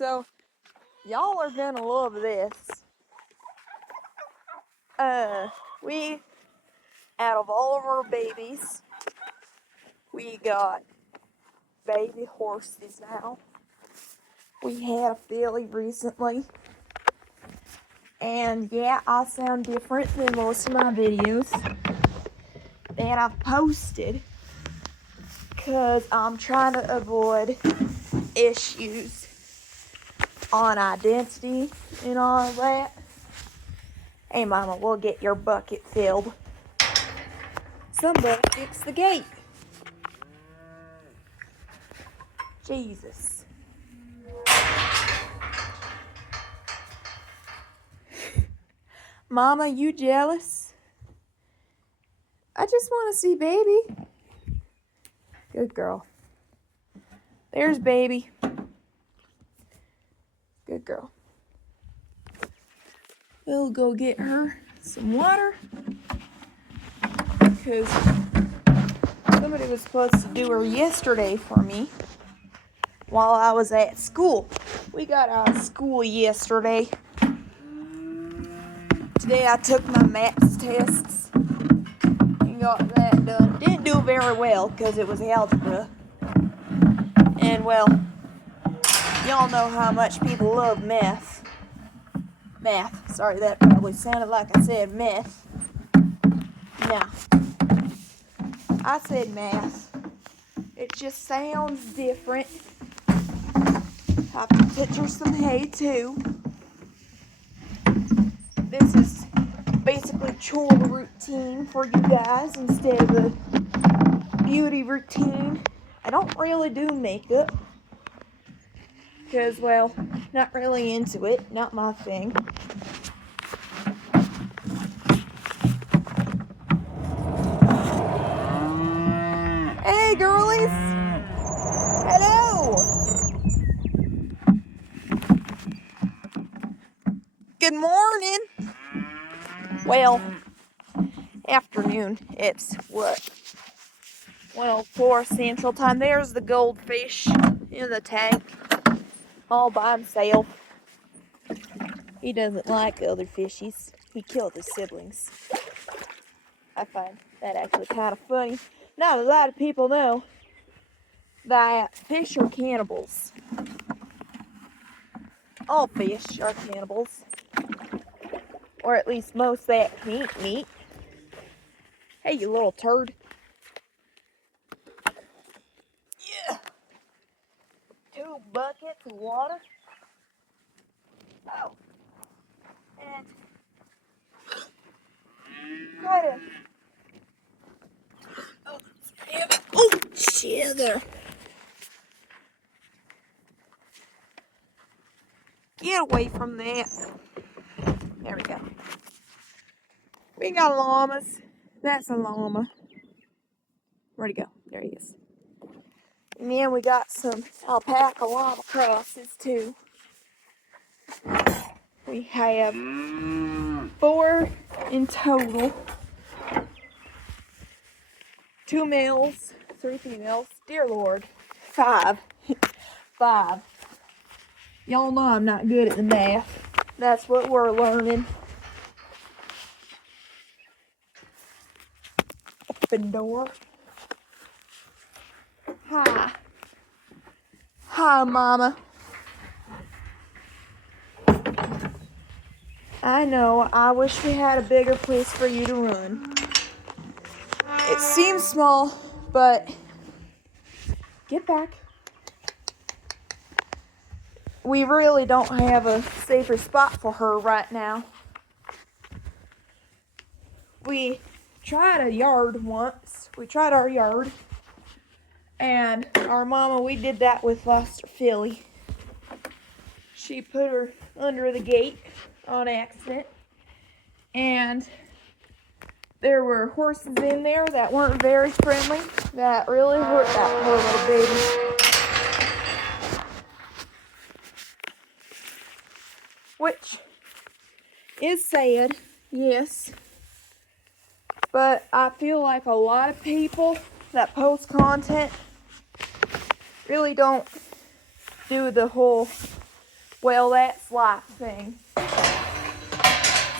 So, y'all are gonna love this. We, out of all of our babies, we got baby horses now. We had a filly recently. And yeah, I sound different than most of my videos that I've posted, because I'm trying to avoid issues on identity and all that. Hey mama, we'll get your bucket filled. Somebody fix the gate. Jesus. Mama, you jealous? I just want to see baby. Good girl. There's baby. Good girl. We'll go get her some water, because somebody was supposed to do her yesterday for me while I was at school. We got out of school yesterday. Today I took my maths tests and got that done. Didn't do very well because it was algebra. And well, y'all know how much people love math. Sorry, that probably sounded like I said meth. No. I said math. It just sounds different. Have to picture some hay too. This is basically chore routine for you guys instead of a beauty routine. I don't really do makeup because, well, not really into it. Not my thing. Hey, girlies! Hello! Good morning! Well, afternoon. It's what? Well, 4 Central Time. There's the goldfish in the tank, all by himself. He doesn't like other fishies. He killed his siblings. I find that actually kind of funny. Not a lot of people know that fish are cannibals. All fish are cannibals. Or at least most that can eat meat. Hey, you little turd. Yeah. 2 buckets of water. Oh. And quite a... Oh, shit there. Get away from that. There we go. We got llamas. That's a llama. Where'd he go? There he is. And then we got some alpaca llama crosses too. We have 4 in total. 2 males, 3 females. Dear Lord. 5. 5. Y'all know I'm not good at the math. That's what we're learning. Open door. Hi. Hi, Mama. I know, I wish we had a bigger place for you to run. It seems small, but get back. We really don't have a safer spot for her right now. We tried a yard once. We tried our yard. And our mama, we did that with Foster Philly. She put her under the gate on accident. And there were horses in there that weren't very friendly. That really hurt that poor little baby. Which is sad, yes. But I feel like a lot of people that post content really don't do the whole well, that's life thing.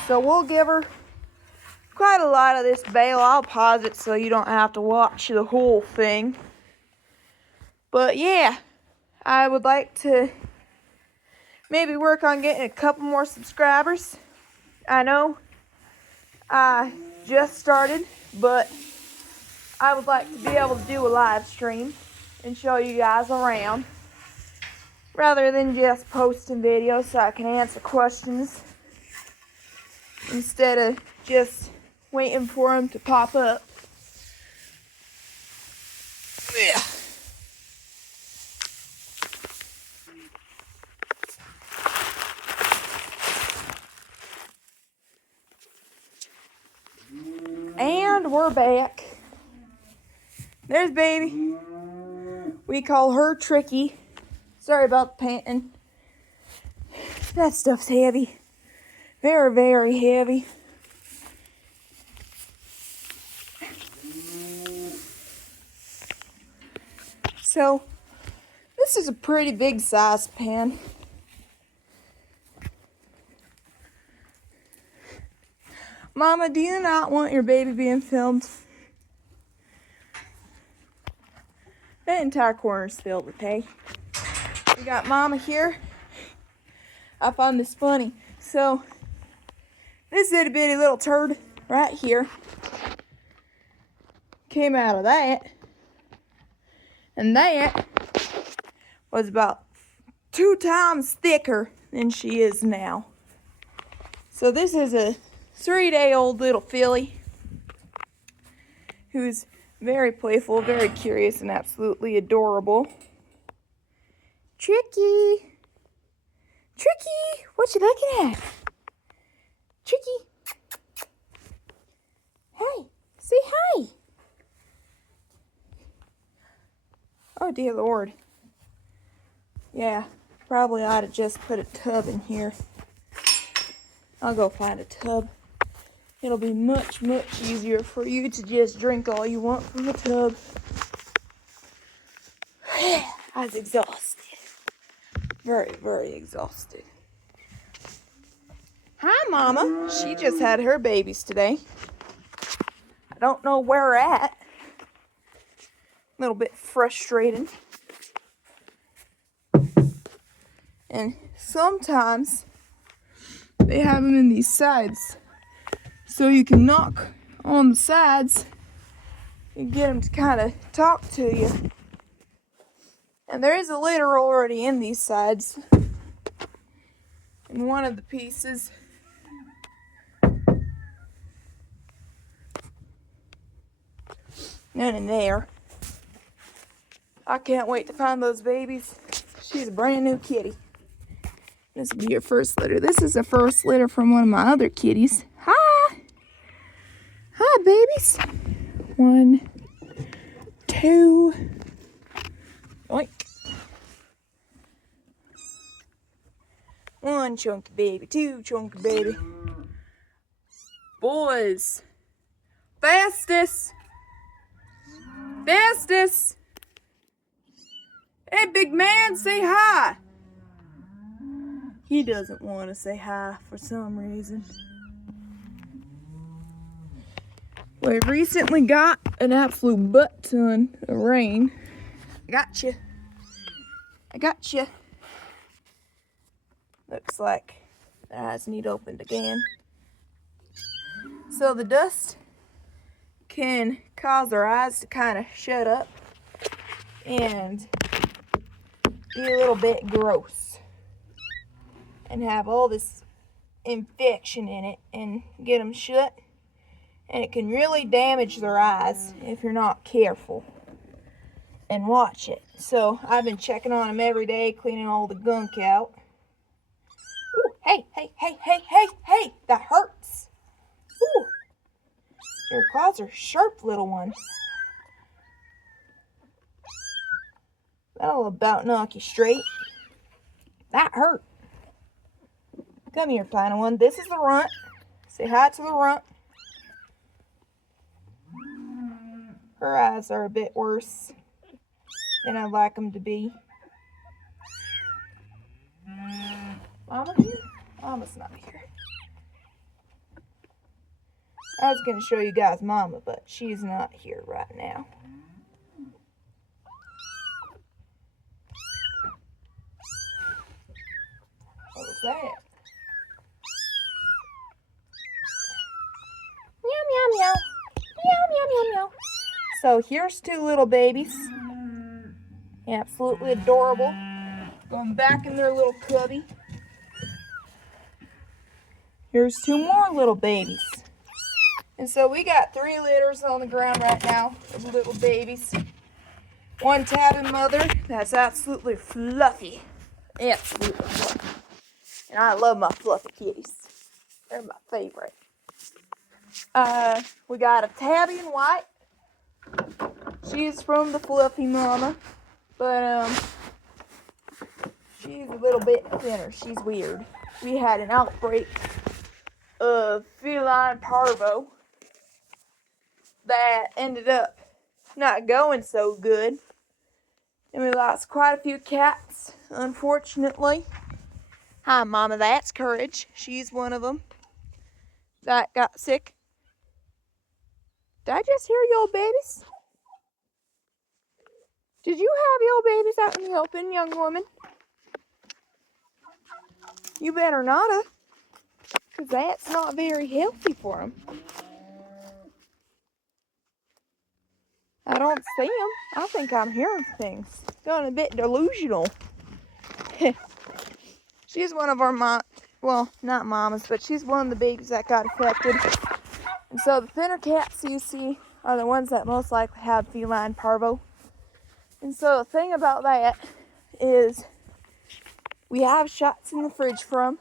So we'll give her quite a lot of this bale. I'll pause it so you don't have to watch the whole thing. But yeah, I would like to maybe work on getting a couple more subscribers. I know I just started, but I would like to be able to do a live stream and show you guys around rather than just posting videos so I can answer questions instead of just waiting for them to pop up. Yeah. And we're back. There's baby. We call her Tricky. Sorry about the panting. That stuff's heavy. Very, very heavy. So, this is a pretty big size pen. Mama, do you not want your baby being filmed? That entire corner is filled with hay. We got Mama here. I found this funny. So, this itty bitty little turd right here came out of that. And that was about 2 times thicker than she is now. So this is a 3-day-old little filly who's very playful, very curious, and absolutely adorable. Tricky! Tricky! What you looking at? Tricky! Hey! Say hi! Oh dear Lord. Yeah, probably ought to just put a tub in here. I'll go find a tub. It'll be much, much easier for you to just drink all you want from the tub. I was exhausted. Very, very exhausted. Hi, Mama. She just had her babies today. I don't know where we're at. A little bit frustrated. And sometimes they have them in these sides. So you can knock on the sides and get them to kind of talk to you. And there is a litter already in these sides. In one of the pieces. None in there. I can't wait to find those babies. She's a brand new kitty. This will be your first litter. This is the first litter from one of my other kitties. Hi! Hi, babies. 1, 2. Oink. 1 chunky baby, 2 chunky baby. Boys. Fastest. Fastest. Hey, big man, say hi. He doesn't want to say hi for some reason. We recently got an absolute butt ton of rain. I got you. I got you. Looks like their eyes need opened again. So the dust can cause their eyes to kind of shut up and be a little bit gross and have all this infection in it and get them shut, and it can really damage their eyes if you're not careful and watch it. So I've been checking on them every day, cleaning all the gunk out. Ooh, hey, hey, hey, hey, hey, hey, that hurts. Ooh, your claws are sharp, little one. That'll about knock you straight. That hurt. Come here, tiny one. This is the runt. Say hi to the runt. Her eyes are a bit worse than I'd like them to be. Mama here? Mama's not here. I was going to show you guys Mama, but she's not here right now. What was that? Meow, meow, meow. Meow, meow, meow, meow. So here's two little babies. Absolutely adorable. Going back in their little cubby. Here's two more little babies. And so we got 3 litters on the ground right now of little babies. One tabby mother that's absolutely fluffy. Absolutely fluffy. And I love my fluffy kitties. They're my favorite. We got a tabby in white. She's from the fluffy mama. But she's a little bit thinner. She's weird. We had an outbreak of feline parvo that ended up not going so good. And we lost quite a few cats, unfortunately. Hi, Mama, that's Courage. She's one of them that got sick. Did I just hear your babies? Did you have your babies out in the open, young woman? You better not have, because that's not very healthy for them. I don't see them. I think I'm hearing things. Going a bit delusional. She's one of our well, not mamas, but she's one of the babies that got affected. And so the thinner cats you see are the ones that most likely have feline parvo. And so the thing about that is we have shots in the fridge for them,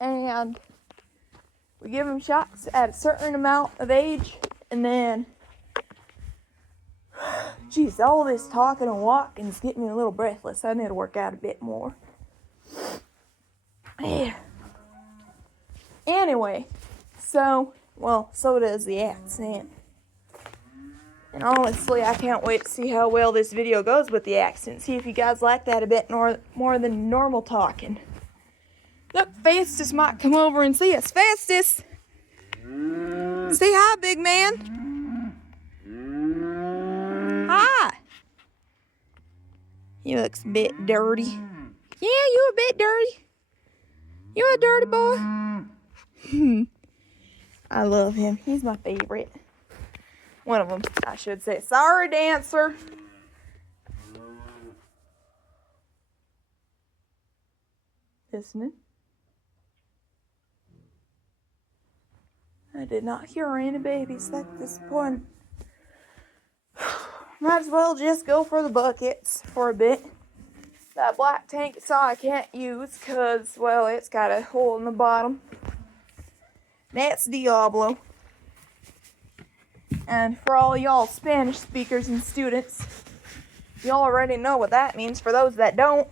and we give them shots at a certain amount of age, and then, geez, all this talking and walking is getting me a little breathless. I need to work out a bit more. Yeah. Anyway, so does the accent. And honestly, I can't wait to see how well this video goes with the accent. See if you guys like that a bit more than normal talking. Look, Festus might come over and see us. Festus! Say hi, big man. Hi! He looks a bit dirty. Yeah, you a bit dirty. You a dirty boy. I love him. He's my favorite. One of them, I should say. Sorry, Dancer. Listening. I did not hear any babies at this point. Might as well just go for the buckets for a bit. That black tank saw I can't use because, well, it's got a hole in the bottom. That's Diablo. And for all y'all Spanish speakers and students, you already know what that means. For those that don't,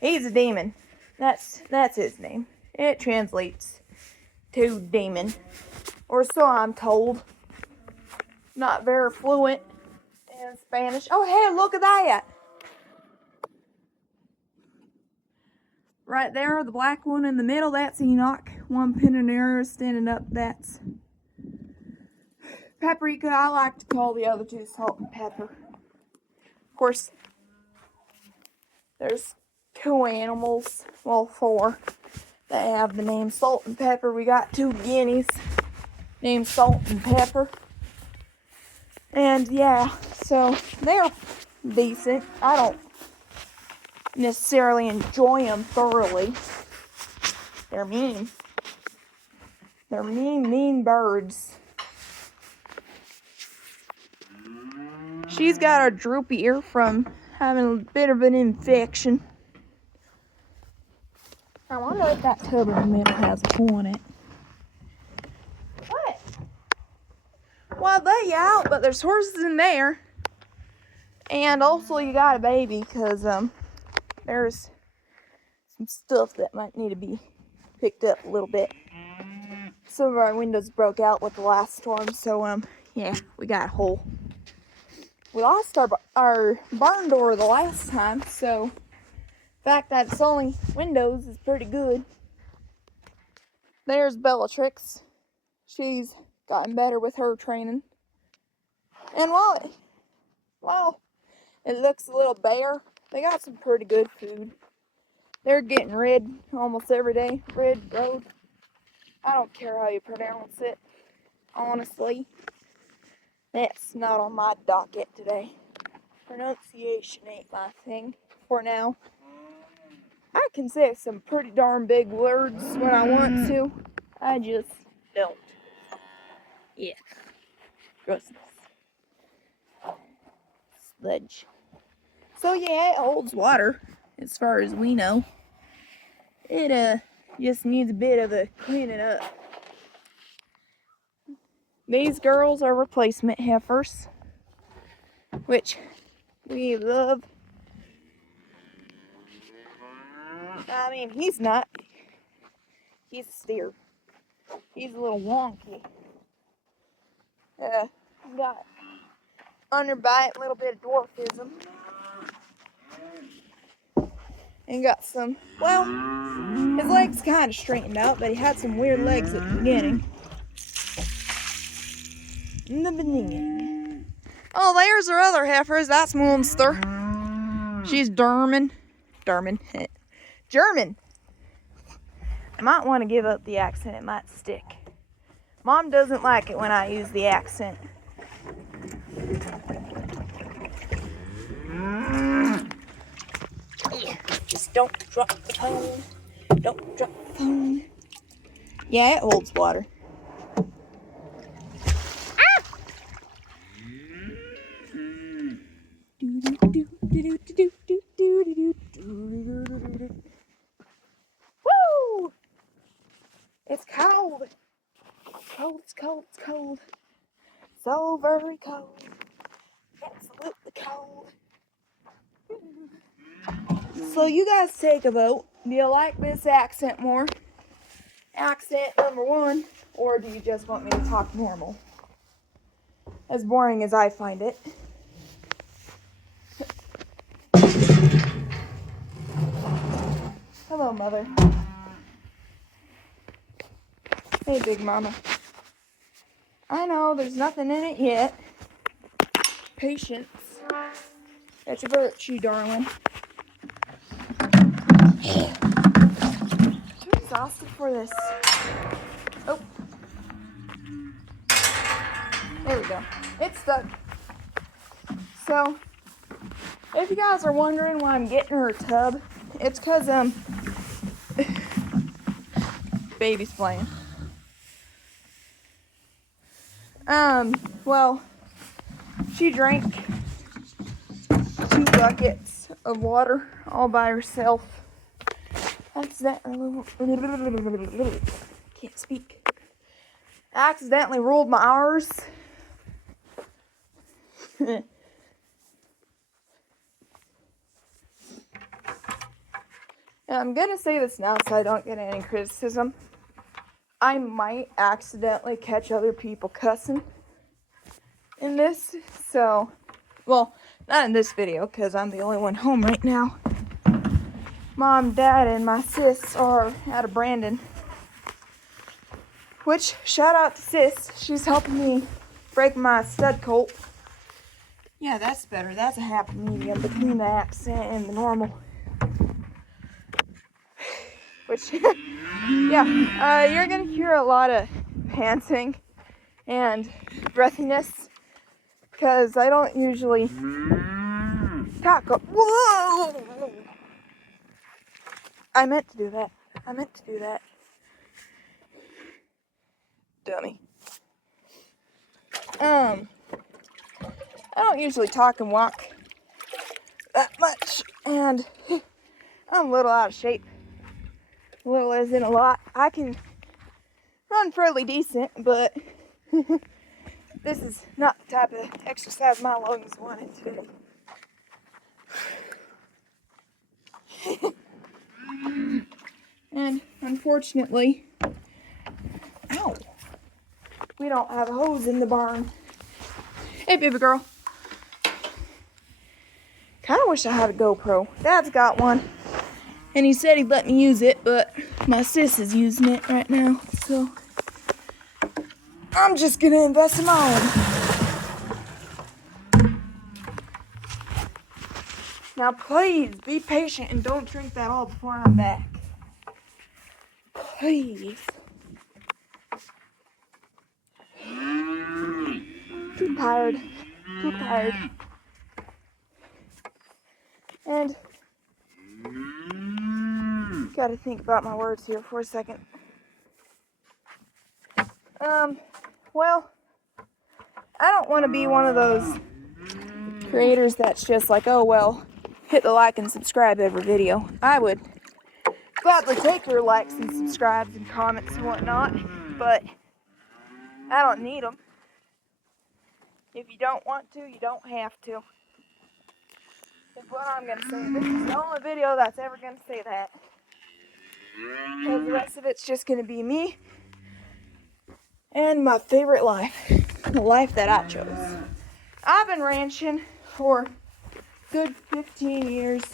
he's a demon. That's his name. It translates to demon. Or so I'm told. Not very fluent in Spanish. Oh, hey, look at that. Right there, the black one in the middle, that's Enoch. One Pinonera standing up, that's Paprika. I like to call the other two Salt and Pepper. Of course, there's 2 animals, well, 4, that have the name Salt and Pepper. We got 2 guineas named Salt and Pepper. And yeah, so they're decent. I don't necessarily enjoy them thoroughly. They're mean. They're mean birds. She's got a droopy ear from having a bit of an infection. I wonder if that tub in the middle has a hole in it. What? Well, I'd let you out, but there's horses in there. And also you got a baby, because there's some stuff that might need to be picked up a little bit. Some of our windows broke out with the last storm, so yeah, we got a hole. We lost our barn door the last time, so fact that it's only windows is pretty good. There's Bellatrix. She's gotten better with her training. And while it looks a little bare, they got some pretty good food. They're getting red almost every day. Red road. I don't care how you pronounce it, honestly. That's not on my docket today. Pronunciation ain't my thing for now. I can say some pretty darn big words when I want to. I just don't. Yeah. Grossness. Sludge. So yeah, it holds water, as far as we know. It just needs a bit of a cleaning up. These girls are replacement heifers, which we love. I mean, he's not. He's a steer. He's a little wonky. Got underbite, a little bit of dwarfism. And got some, well, his legs kind of straightened out, but he had some weird legs at the beginning. Oh, there's our other heifers. That's Monster. She's German. I might want to give up the accent. It might stick. Mom doesn't like it when I use the accent. Just don't drop the phone. Don't drop the phone. Yeah, it holds water. Woo! It's cold. It's cold. So very cold. Absolutely cold. So you guys take a vote. Do you like this accent more? Accent number 1. Or do you just want me to talk normal? As boring as I find it. Hello, Mother. Hey, Big Mama. I know there's nothing in it yet. Patience. That's a virtue, darling. I'm too exhausted for this. Oh. There we go. It's stuck. So, if you guys are wondering why I'm getting her a tub, it's because, baby's playing. Well, she drank 2 buckets of water all by herself. Accidentally, can't speak. Accidentally ruled my R's. And I'm gonna say this now so I don't get any criticism. I might accidentally catch other people cussing in this, so, well, not in this video, because I'm the only one home right now. Mom, Dad, and my sis are out of Brandon. Which, shout out to sis, she's helping me break my stud colt. Yeah, that's better. That's a happy medium between the accent and the normal. Which, yeah, you're gonna hear a lot of panting and breathiness, because I don't usually talk. Whoa! I meant to do that. Dummy. I don't usually talk and walk that much, and I'm a little out of shape. A little as in a lot. I can run fairly decent, but this is not the type of exercise my lungs want it to. And unfortunately, ow, we don't have a hose in the barn. Hey, baby girl. Kind of wish I had a GoPro. Dad's got one. And he said he'd let me use it, but my sis is using it right now, so I'm just gonna invest in my own. Now please be patient and don't drink that all before I'm back. Please. Too tired. Too tired. And gotta think about my words here for a second. Well, I don't want to be one of those creators that's just like, oh well, hit the like and subscribe every video. I would gladly take your likes and subscribes and comments and whatnot, but I don't need them. If you don't want to, you don't have to. Is what I'm gonna say. This is the only video that's ever gonna say that. Because the rest of it's just gonna be me and my favorite life. The life that I chose. I've been ranching for good 15 years.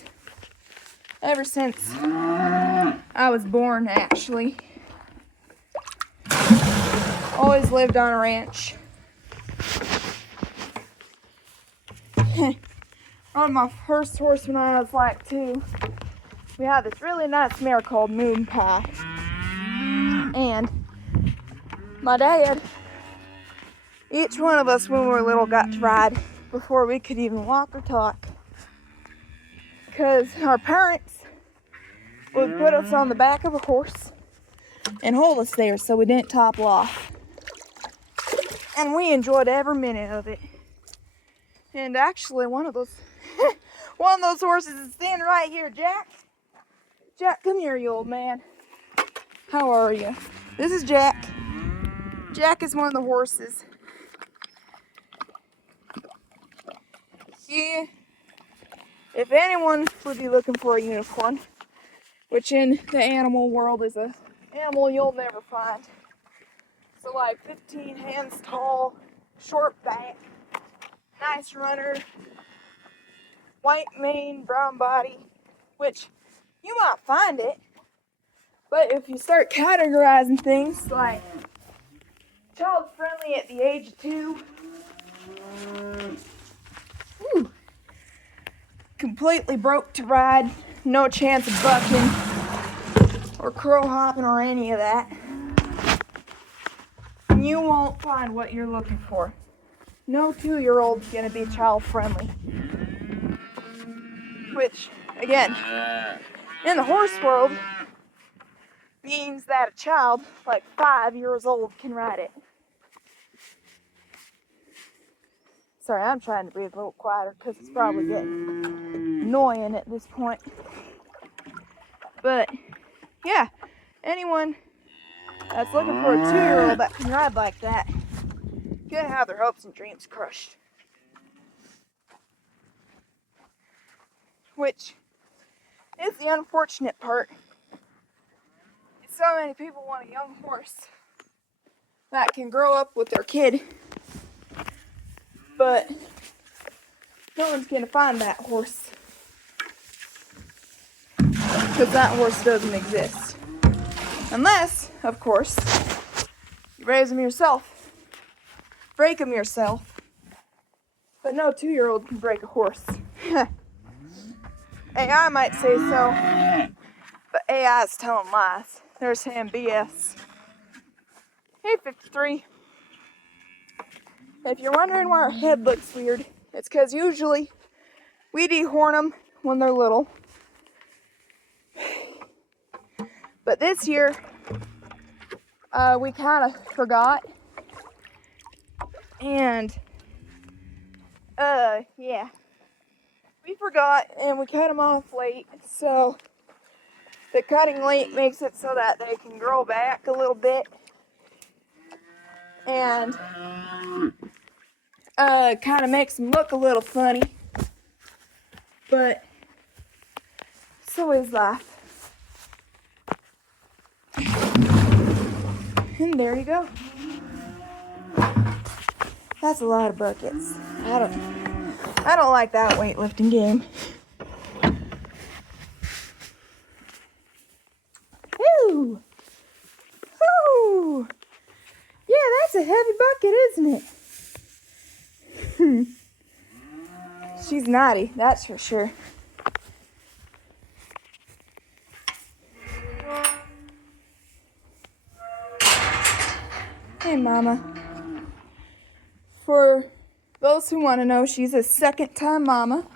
Ever since I was born, actually. Always lived on a ranch. On my first horse when I was like 2, we had this really nice mare called Moon Pie. And my dad, each one of us when we were little got to ride before we could even walk or talk. Because our parents would put us on the back of a horse and hold us there so we didn't topple off. And we enjoyed every minute of it. And actually one of those horses is standing right here. Jack, come here, you old man. How are you? This is Jack. Jack is one of the horses. Yeah. If anyone would be looking for a unicorn, which in the animal world is an animal you'll never find. So like 15 hands tall, short back, nice runner, white mane, brown body, which you might find it, but if you start categorizing things like child friendly at the age of 2, completely broke to ride, no chance of bucking or crow hopping or any of that, you won't find what you're looking for. No 2-year-old's gonna be child friendly. Which, again, in the horse world, means that a child like 5 years old can ride it. Sorry, I'm trying to breathe a little quieter because it's probably getting annoying at this point. But, yeah, anyone that's looking for a 2-year-old that can ride like that, gonna have their hopes and dreams crushed. Which is the unfortunate part. So many people want a young horse that can grow up with their kid, but no one's gonna find that horse because that horse doesn't exist. Unless, of course, you raise them yourself, break them yourself. But no 2-year-old can break a horse. AI might say so, but AI is telling lies. They're saying BS. Hey, 53. If you're wondering why our head looks weird, it's because usually we dehorn them when they're little. But this year, we kind of forgot. And, yeah. We forgot and we cut them off late. So, the cutting late makes it so that they can grow back a little bit. And, kind of makes them look a little funny. But, so is life. And there you go. That's a lot of buckets. I don't like that weightlifting game. a heavy bucket, isn't it? She's naughty, that's for sure. Hey, Mama. For those who want to know, she's a second-time mama.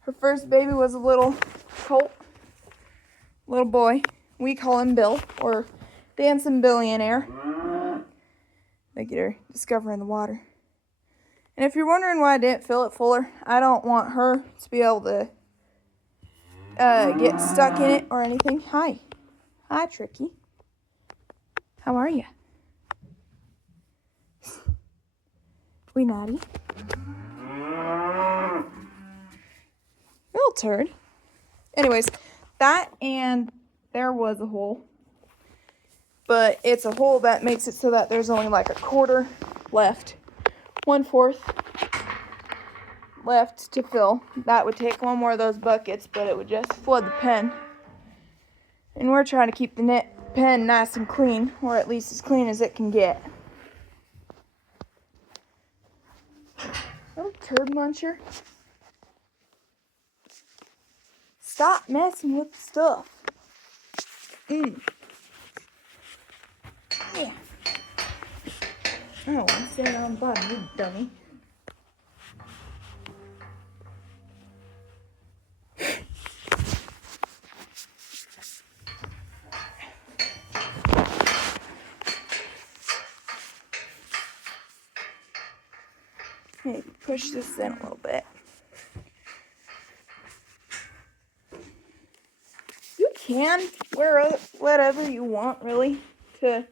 Her first baby was a little colt, little boy. We call him Bill, or Dancing Billionaire. Look at her, discovering the water. And if you're wondering why I didn't fill it fuller, I don't want her to be able to get stuck in it or anything. Hi. Hi, Tricky. How are you? We naughty? Little turd. Anyways, that and there was a hole. But it's a hole that makes it so that there's only like a quarter left. 1/4 left to fill. That would take one more of those buckets, but it would just flood the pen. And we're trying to keep the pen nice and clean, or at least as clean as it can get. Little turd muncher. Stop messing with the stuff. Yeah. Oh, I'm sitting on the bottom, you dummy. Maybe push this in a little bit. You can wear whatever you want, really, to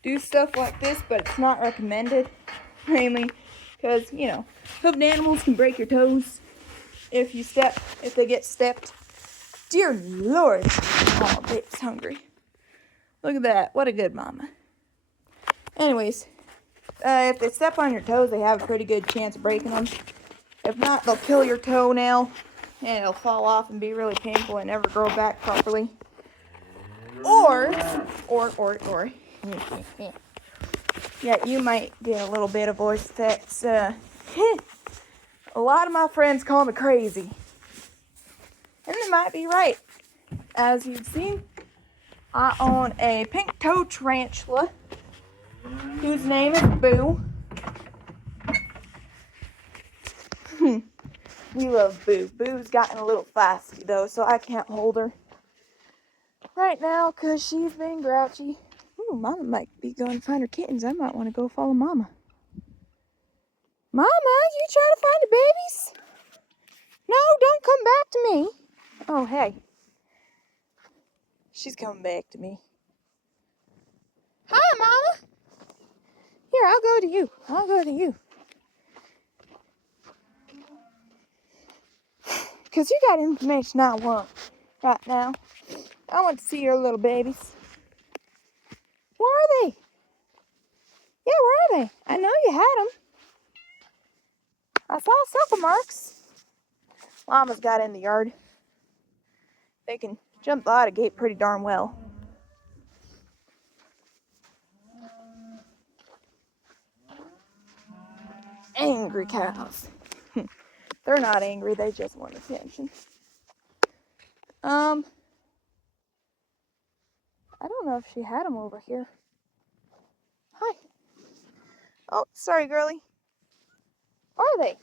do stuff like this, but it's not recommended. Mainly because, you know, hoofed animals can break your toes if they get stepped. Dear Lord. Oh, baby's hungry. Look at that. What a good mama. Anyways, if they step on your toes, they have a pretty good chance of breaking them. If not, they'll kill your toenail, and it'll fall off and be really painful and never grow back properly. Or, yeah, you might get a little bit of voice that's, a lot of my friends call me crazy. And they might be right. As you've seen, I own a pink-toed tarantula whose name is Boo. We love Boo. Boo's gotten a little feisty, though, so I can't hold her right now because she's been grouchy. Ooh, Mama might be going to find her kittens. I might want to go follow Mama. Mama, you trying to find the babies? No, don't come back to me. Oh, hey. She's coming back to me. Hi, Mama. Here, I'll go to you. I'll go to you. Because you got information I want right now. I want to see your little babies. Where are they? Yeah, where are they? I know you had them. I saw suckle marks. Llamas got in the yard. They can jump out of the gate pretty darn well. Angry cows. They're not angry, they just want attention. I don't know if she had them over here. Hi. Oh, sorry, girlie. Where are they?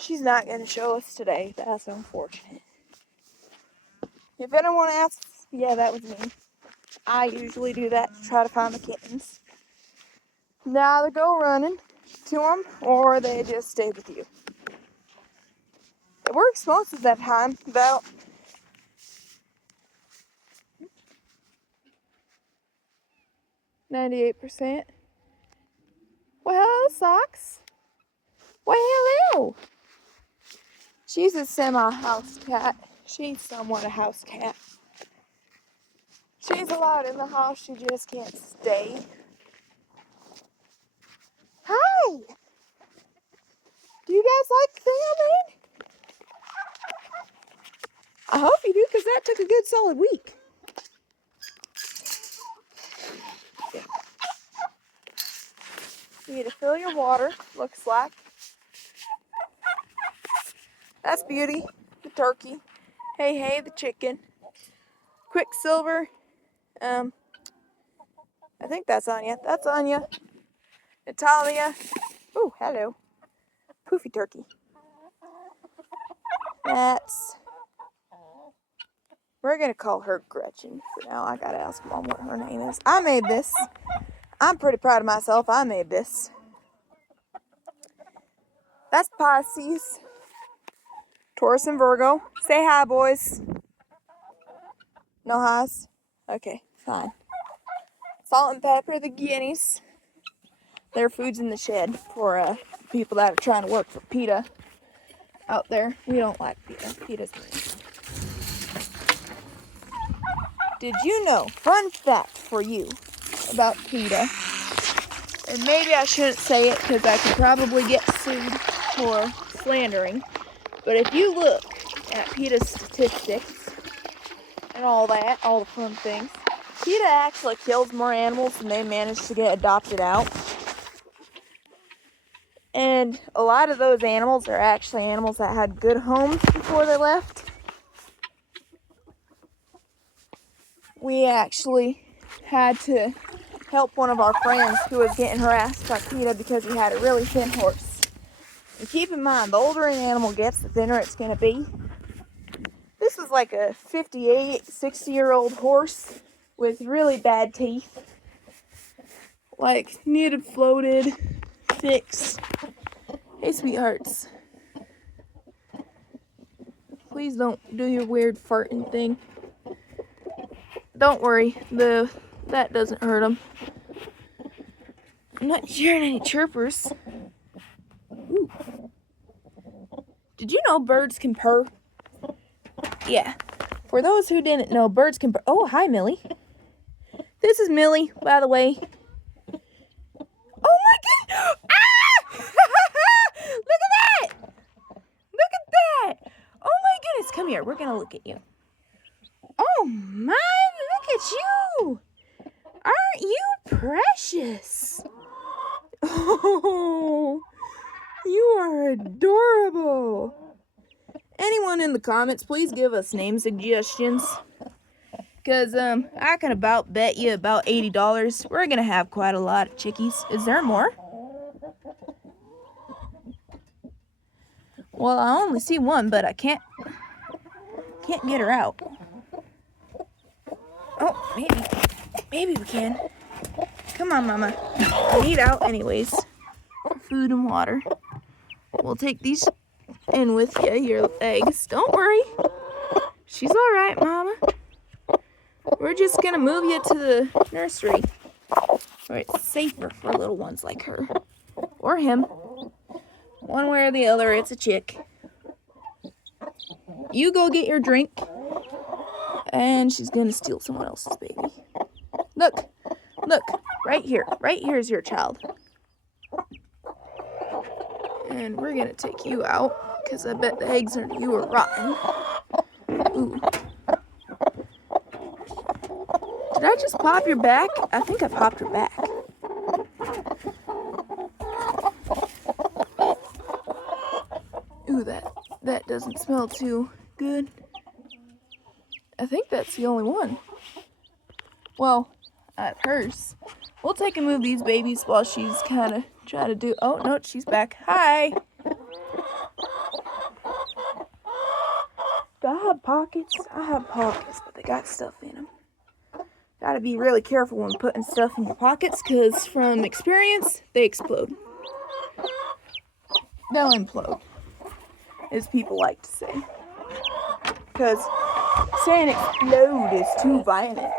She's not going to show us today. That's unfortunate. If anyone asks, yeah, that was me. I usually do that to try to find the kittens. They either go running to them or they just stay with you. It works most of the time, about 98%. Well, hello, Socks. Well, hello. She's a semi-house cat. She's somewhat a house cat. She's allowed in the house, she just can't stay. Hi! Do you guys like filming? I hope you do, because that took a good solid week. Yeah. You need to fill your water, looks like. That's Beauty, the turkey. Hey, hey, the chicken. Quicksilver. I think that's Anya. That's Anya. Natalia. Oh, hello. Poofy turkey. We're gonna call her Gretchen for now. I gotta ask Mom what her name is. I made this. I'm pretty proud of myself. I made this. That's Pisces. Taurus and Virgo. Say hi, boys. No highs? Okay, fine. Salt and pepper, the guineas. Their food's in the shed for people that are trying to work for PETA out there. We don't like PETA. PETA's mean. Did you know, fun fact for you about PETA, and maybe I shouldn't say it because I could probably get sued for slandering, but if you look at PETA's statistics and all that, all the fun things, PETA actually kills more animals than they manage to get adopted out. And a lot of those animals are actually animals that had good homes before they left. We actually had to help one of our friends who was getting harassed by PETA because he had a really thin horse. And keep in mind, the older an animal gets, the thinner it's going to be. This was like a 58, 60-year-old horse with really bad teeth. Like, needed floated, fixed. Hey, sweethearts. Please don't do your weird farting thing. Don't worry, that doesn't hurt them. I'm not hearing any chirpers. Ooh. Did you know birds can purr? Yeah. For those who didn't know, birds can purr. Oh, hi, Millie. This is Millie, by the way. Oh my goodness! Ah! Look at that! Look at that! Oh my goodness! Come here. We're gonna look at you. Oh my! Look at you! Aren't you precious? Oh, you are adorable. Anyone in the comments, please give us name suggestions. Because I can about bet you about $80 we're going to have quite a lot of chickies. Is there more? Well, I only see one, but I can't get her out. Oh, maybe we can. Come on, Mama. I need out anyways. Food and water. We'll take these in with you, your eggs. Don't worry. She's all right, Mama. We're just gonna move you to the nursery where it's safer for little ones like her. Or him. One way or the other, it's a chick. You go get your drink. And she's gonna steal someone else's baby. Look. Right here. Right here is your child. And we're gonna take you out, because I bet the eggs under you are rotten. Ooh. Did I just pop your back? I think I popped her back. Ooh, that doesn't smell too good. I think that's the only one. Well, hers. We'll take and move these babies while she's kind of trying to do... Oh, no, she's back. Hi! Do I have pockets? I have pockets, but they got stuff in them. Gotta be really careful when putting stuff in your pockets, because from experience, they explode. They'll implode, as people like to say. Because saying explode is too violent.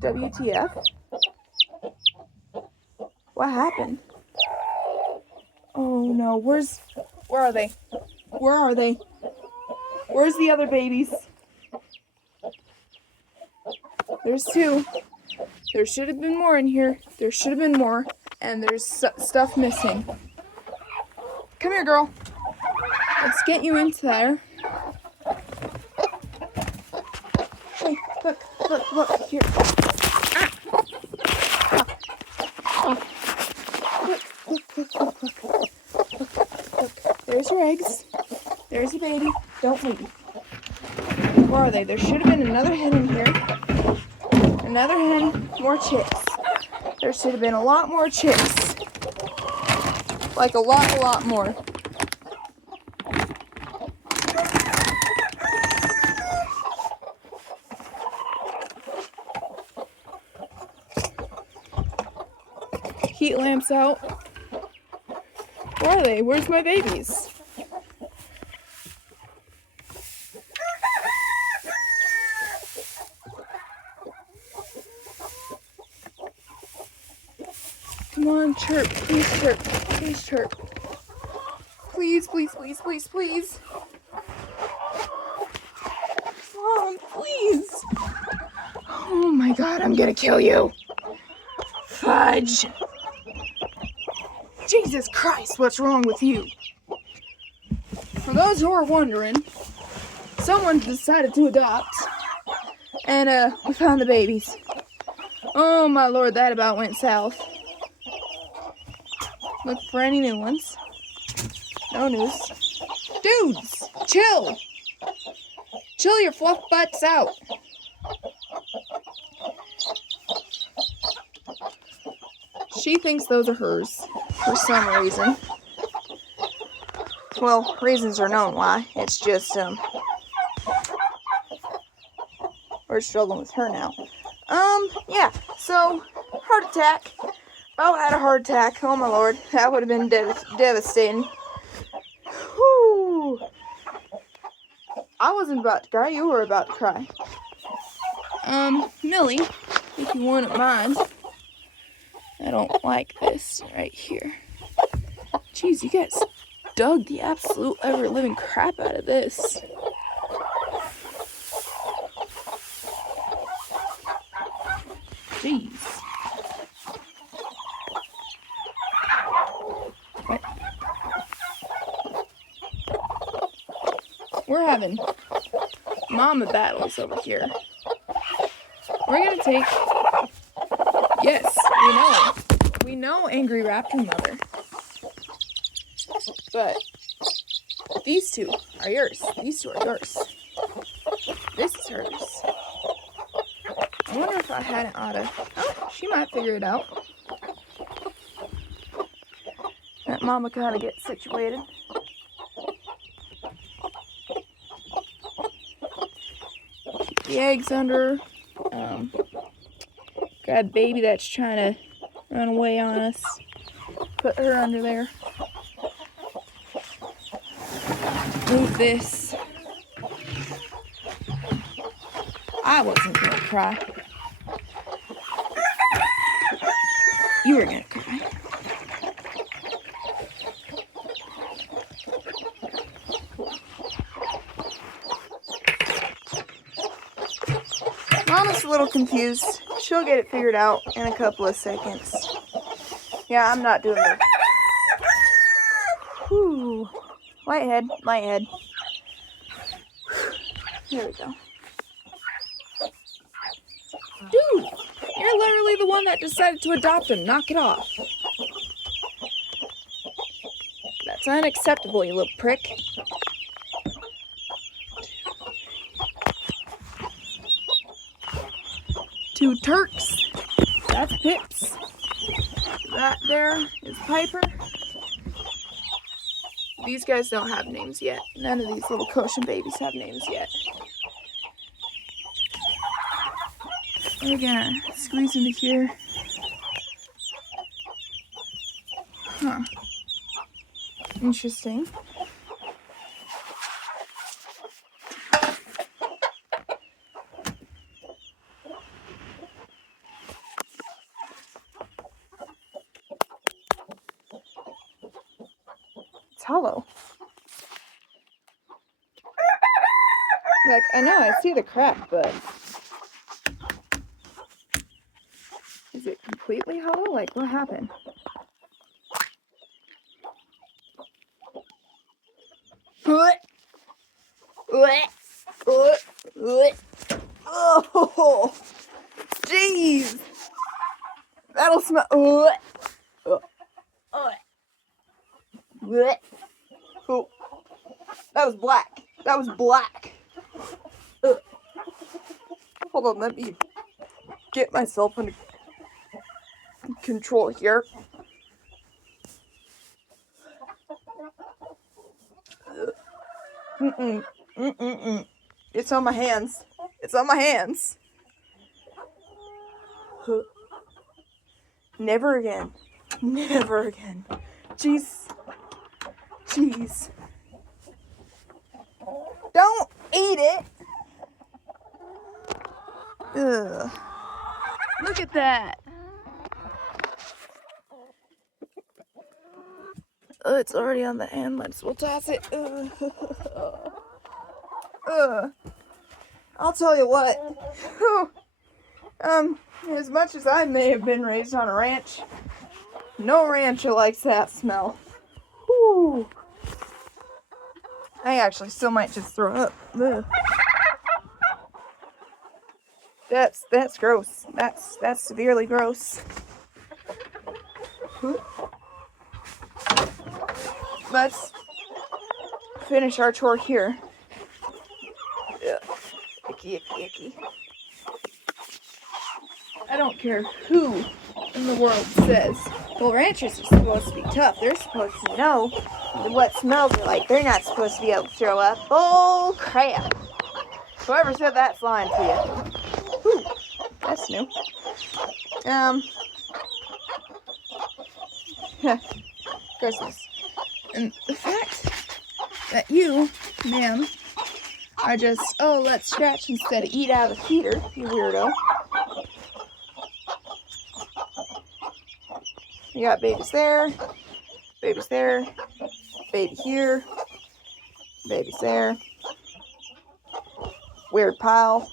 WTF? What happened? Oh no, where are they? Where are they? Where's the other babies? There's 2. There should have been more in here. There should have been more. And there's stuff missing. Come here, girl. Let's get you into there. Hey, look, here. Ah. Oh. Look. There's your eggs. There's your baby. Don't leave. Where are they? There should have been another hen in here. Another hen, more chicks. There should have been a lot more chicks. Like a lot more. Heat lamps out. Where are they? Where's my babies? Come on, chirp. Please chirp. Please chirp. Please. Come on, please. Oh my God, I'm gonna kill you. Fudge. Jesus Christ, what's wrong with you? For those who are wondering, someone decided to adopt, and we found the babies. Oh my Lord, that about went south. Look for any new ones. No news. Dudes, chill. Chill your fluff butts out. She thinks those are hers for some reason. Well, reasons are known why. It's just, we're struggling with her now. Yeah, so, heart attack. Bo had a heart attack. Oh my Lord, that would have been devastating. Whew. I wasn't about to cry, you were about to cry. Millie, if you wouldn't mind. I don't like this right here. Jeez, you guys dug the absolute ever-living crap out of this. Jeez. What? We're having mama battles over here. We're gonna take... Yes, we know Angry Raptor Mother. But these 2 are yours. These 2 are yours. This is hers. I wonder if I hadn't oughta... Oh, she might figure it out. Let Mama kind of get situated. Keep the eggs under her. Got a baby that's trying to run away on us. Put her under there. Move this. I wasn't gonna cry. You were gonna cry. Mama's a little confused. She'll get it figured out in a couple of seconds. Yeah, I'm not doing it. Whew. Lighthead. There we go. Dude, you're literally the one that decided to adopt him. Knock it off. That's unacceptable, you little prick. Two Turks. That's Pips. That there is Piper. These guys don't have names yet. None of these little Cochin babies have names yet. We're gonna squeeze into here. Huh. Interesting. It's hollow. Like, I know I see the crack, but is it completely hollow? Like, what happened? Oh, jeez. That'll smell. Oh, that was black. That was black. Hold on, let me get myself under control here. It's on my hands. It's on my hands. Never again. Never again. Jeez. Jeez. Don't eat it. Ugh. Look at that. Oh, it's already on the hand. Might as well toss it. I'll tell you what. As much as I may have been raised on a ranch, no rancher likes that smell. Whew. I actually still might just throw up. Ugh. That's gross. That's severely gross. Let's finish our chore here. Ugh. Icky, icky, icky. I don't care who in the world says, well, ranchers are supposed to be tough. They're supposed to know what smells are like. They're not supposed to be able to throw up. Oh, crap. Whoever said that's lying to you. Whew, that's new. Grossness. And the fact that you, ma'am, are just, oh, let's scratch instead of eat out of the feeder, you weirdo. You got babies there, baby here, babies there. Weird pile.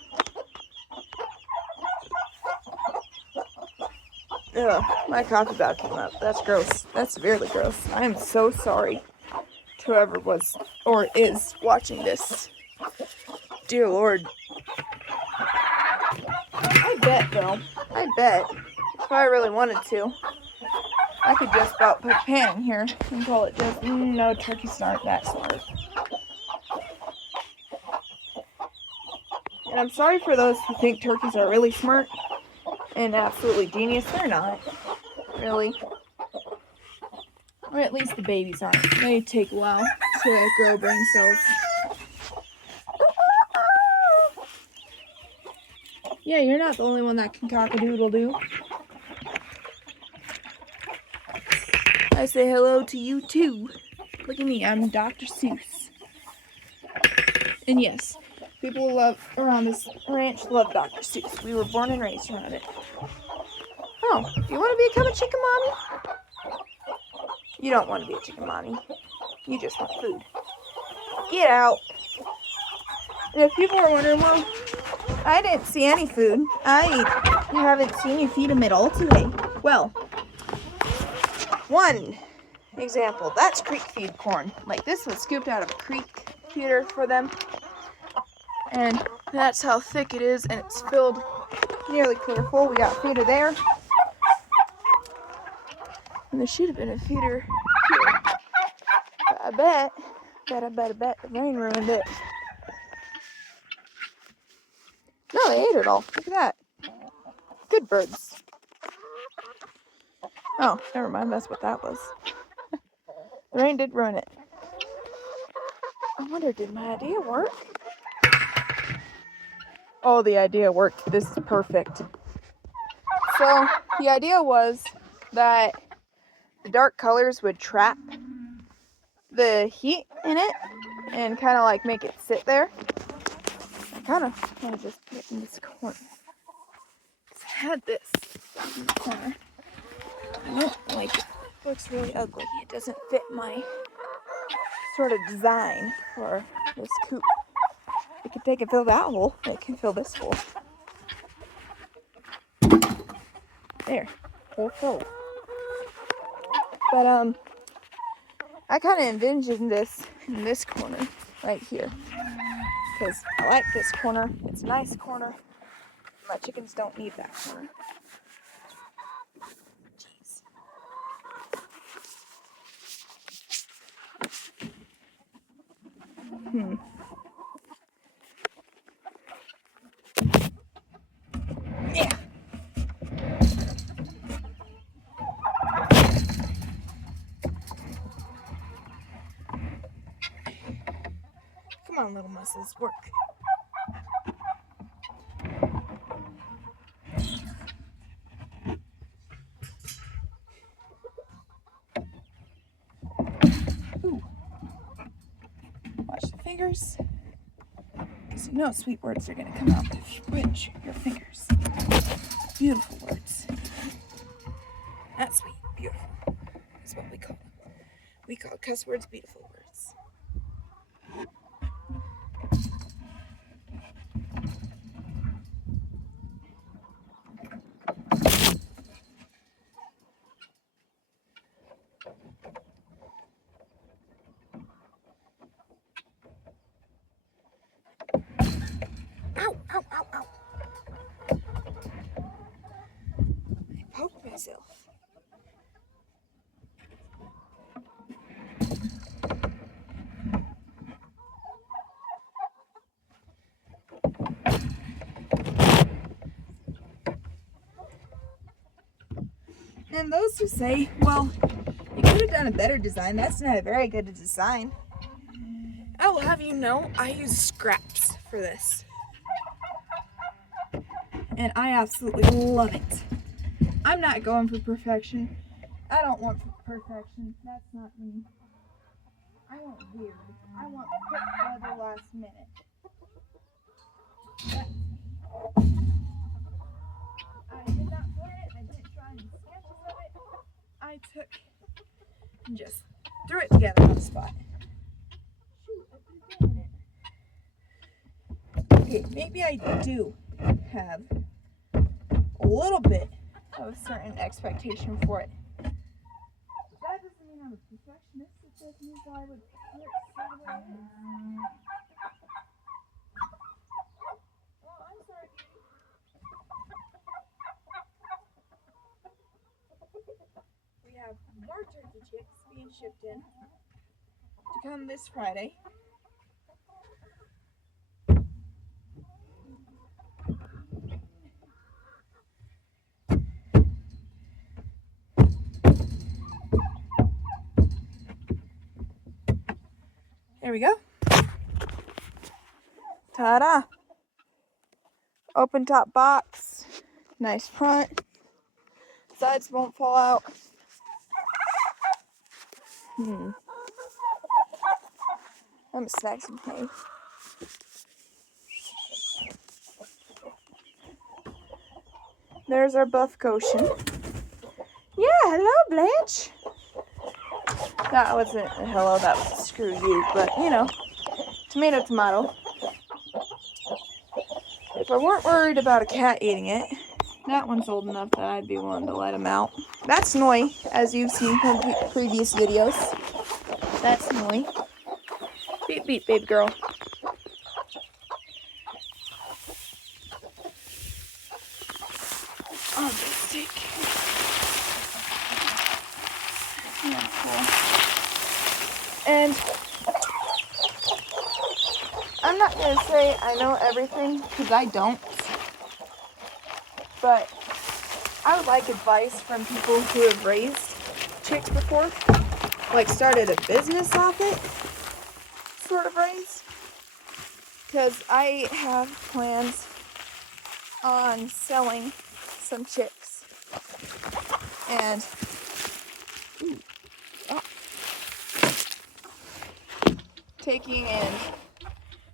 Ugh, my coffee bag came up. That's gross. That's severely gross. I am so sorry to whoever was or is watching this. Dear Lord. I bet, though. I bet. If I really wanted to, I could just about put a pan in here and call it just, no, turkeys aren't that smart. And I'm sorry for those who think turkeys are really smart and absolutely genius. They're not, really. Or at least the babies aren't. They take a while to grow brain cells. Yeah, you're not the only one that can cock-a-doodle-doo. I say hello to you too. Look at me, I'm Dr. Seuss. And yes, people around this ranch love Dr. Seuss. We were born and raised around it. Oh, do you want to become a chicken mommy? You don't want to be a chicken mommy. You just want food. Get out. And if people are wondering, well, I didn't see any food. I haven't seen you feed them at all today. Well, one example, that's creek feed corn. Like, this was scooped out of a creek feeder for them. And that's how thick it is, and it's filled nearly clear full. We got feeder there. And there should have been a feeder here. But I bet the rain ruined it. No, they ate it all. Look at that. Good birds. Oh, never mind. That's what that was. The rain did ruin it. I wonder, did my idea work? Oh, the idea worked. This is perfect. So, the idea was that the dark colors would trap the heat in it and kind of like make it sit there. I kind of want to just put it in this corner. Because I had this in the corner. I don't like it. It looks really ugly. It doesn't fit my sort of design for this coop. They can fill that hole. They can fill this hole. There. Hole filled. But I kind of envisioned this in this corner right here. Because I like this corner. It's a nice corner. My chickens don't need that corner. Jeez. Yeah. Come on, little muscles, work. Ooh. Watch the fingers. Because you know sweet words are going to come out if you pinch your fingers. Beautiful words. Not sweet, beautiful. That's what we call them. We call cuss words beautiful words. Ow, ow, ow, ow. I poked myself. And those who say, well, you could have done a better design. That's not a very good design. I will have you know, I use scraps for this. And I absolutely love it. I'm not going for perfection. I don't want perfection. That's not me. I want weird. I want quick weather last minute. I did not plan it. I didn't try any sketches of it. I took and just threw it together on the spot. Shoot, I put a in it. Okay, maybe I do have a little bit of a certain expectation for it. That doesn't mean I'm a perfectionist. It just means I would put it the way it is. Oh, I'm sorry, Katie. We have more turkey chicks being shipped in to come this Friday. There we go. Ta-da! Open top box. Nice front. Sides won't fall out. I'm gonna snag some hay. There's our buff Goshen. Yeah, hello, Blanche. That wasn't a hello, that was a screw you, but you know, tomato, tomato. If I weren't worried about a cat eating it, that one's old enough that I'd be willing to let him out. That's Noi, as you've seen from previous videos. That's Noi. Beep, beep, baby girl. I'll just take yeah, cool. And I'm not going to say I know everything, because I don't. But I would like advice from people who have raised chicks before. Like started a business off it, sort of raised. Because I have plans on selling some chicks. And taking and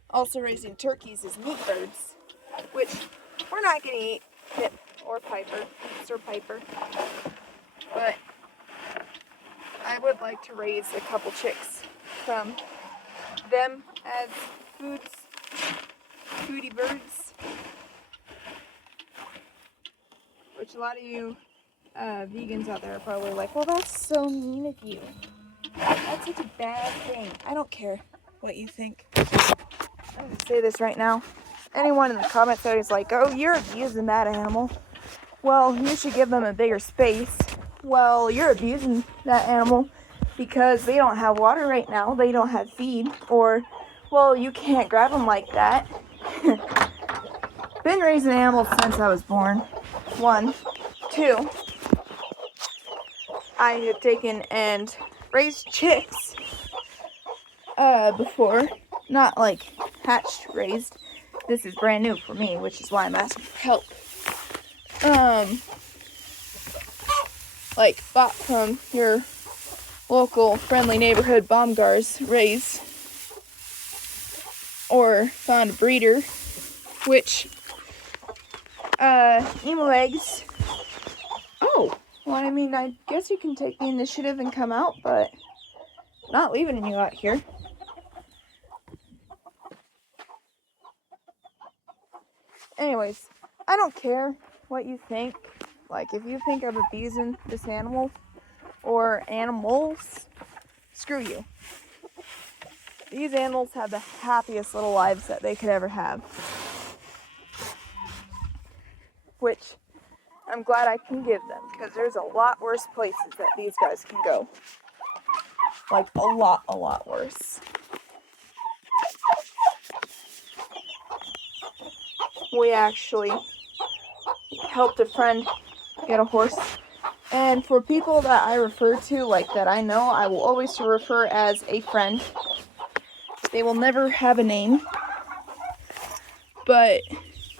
also raising turkeys as meat birds, which we're not going to eat Pip or Piper, Sir Piper, but I would like to raise a couple chicks from them as foods Foodie birds. Which a lot of you vegans out there are probably like, well, that's so mean of you. That's such a bad thing. I don't care what you think. I'm going to say this right now. Anyone in the comments that is like, oh, you're abusing that animal. Well, you should give them a bigger space. Well, you're abusing that animal because they don't have water right now. They don't have feed. Or, well, you can't grab them like that. Been raising animals since I was born. 1. 2. I have taken and raised chicks before. Not like hatched, raised. This is brand new for me, which is why I'm asking for help. Like bought from your local friendly neighborhood Baumgars raised, or found a breeder, which emu eggs. Oh, well, I mean, I guess you can take the initiative and come out, but not leaving you out here. Anyways, I don't care what you think. Like, if you think I'm abusing this animal or animals, screw you. These animals have the happiest little lives that they could ever have. Which I'm glad I can give them, because there's a lot worse places that these guys can go. Like, a lot worse. We actually helped a friend get a horse. And for people that I refer to, like that I know, I will always refer as a friend. They will never have a name. But,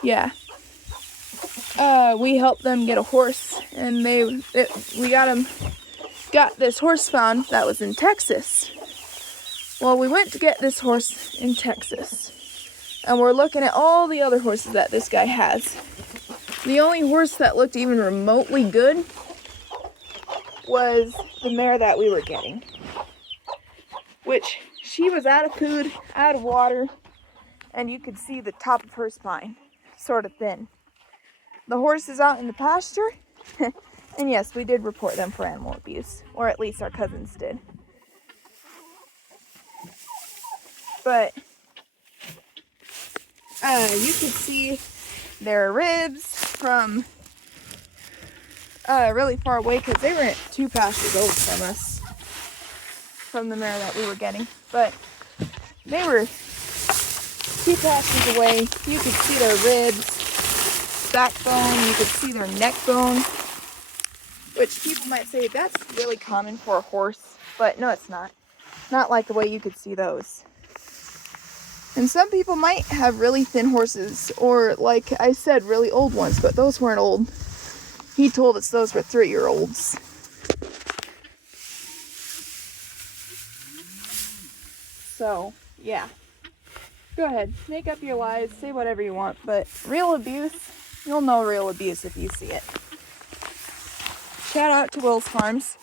yeah. We helped them get a horse, and we got this horse found that was in Texas. Well, we went to get this horse in Texas, and we're looking at all the other horses that this guy has. The only horse that looked even remotely good was the mare that we were getting, which she was out of food, out of water, and you could see the top of her spine, sort of thin. The horse is out in the pasture, and yes, we did report them for animal abuse, or at least our cousins did. But you could see their ribs from really far away, because they were 2 pastures over from us, from the mare that we were getting. But they were 2 pastures away. You could see their ribs, backbone, you could see their neck bone, which people might say that's really common for a horse, but no, it's not. Not like the way you could see those. And some people might have really thin horses, or like I said, really old ones, but those weren't old. He told us those were 3-year-olds. So, yeah. Go ahead, make up your lies, say whatever you want, but real abuse, you'll know real abuse if you see it. Shout out to Will's Farms,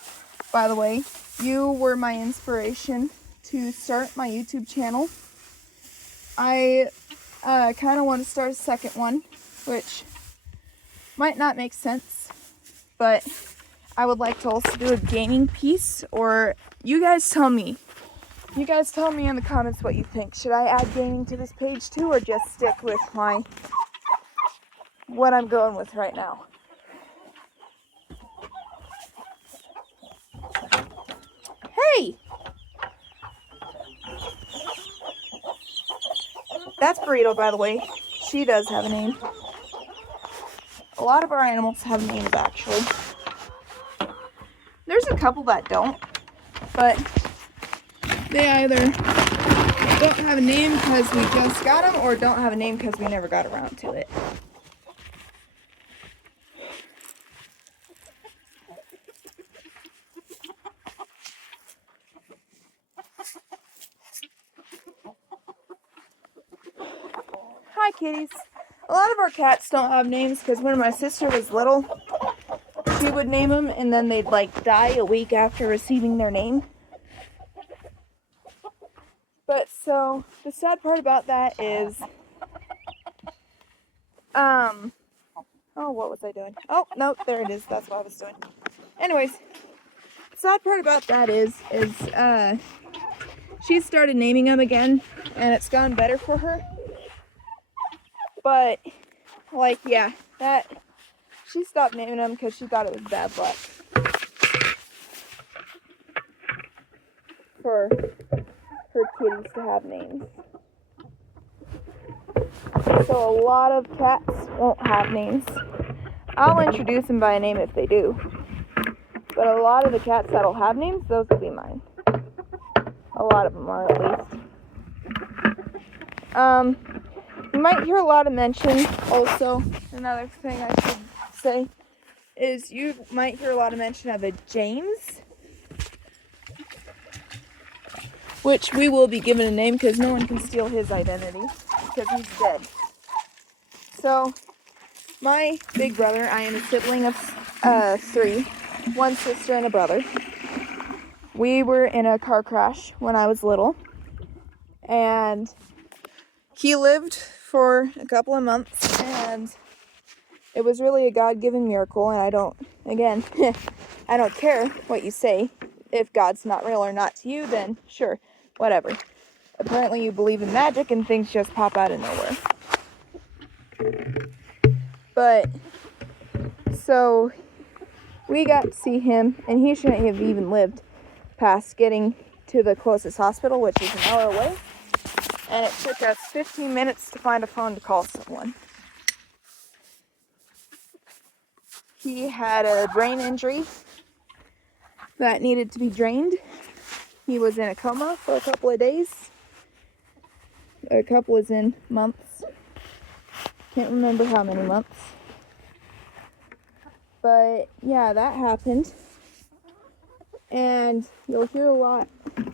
by the way. You were my inspiration to start my YouTube channel. I kind of want to start a second one, which might not make sense, but I would like to also do a gaming piece, or you guys tell me. You guys tell me in the comments what you think. Should I add gaming to this page too, or just stick with what I'm going with right now? Hey! That's Burrito, by the way. She does have a name. A lot of our animals have names, actually. There's a couple that don't, but they either don't have a name because we just got them, or don't have a name because we never got around to it. Hi, kitties. A lot of our cats don't have names because when my sister was little, she would name them and then they'd like die a week after receiving their name. But so the sad part about that is Oh, what was I doing? Oh, no, there it is. That's what I was doing. Anyways, the sad part about that is she started naming them again, and it's gone better for her. But, like, yeah, she stopped naming them because she thought it was bad luck for her kitties to have names. So a lot of cats won't have names. I'll introduce them by a name if they do. But a lot of the cats that'll have names, those will be mine. A lot of them are, at least. You might hear a lot of mention, also, another thing I should say, is you might hear a lot of mention of a James, which we will be given a name because no one can steal his identity because he's dead. So, my big brother, I am a sibling of 3, one sister and a brother. We were in a car crash when I was little, and he lived for a couple of months, and it was really a God-given miracle, and I don't care what you say. If God's not real or not to you, then sure, whatever. Apparently you believe in magic and things just pop out of nowhere. But, so, we got to see him, and he shouldn't have even lived past getting to the closest hospital, which is an hour away. And it took us 15 minutes to find a phone to call someone. He had a brain injury that needed to be drained. He was in a coma for a couple of days. A couple is in months. Can't remember how many months. But yeah, that happened. And you'll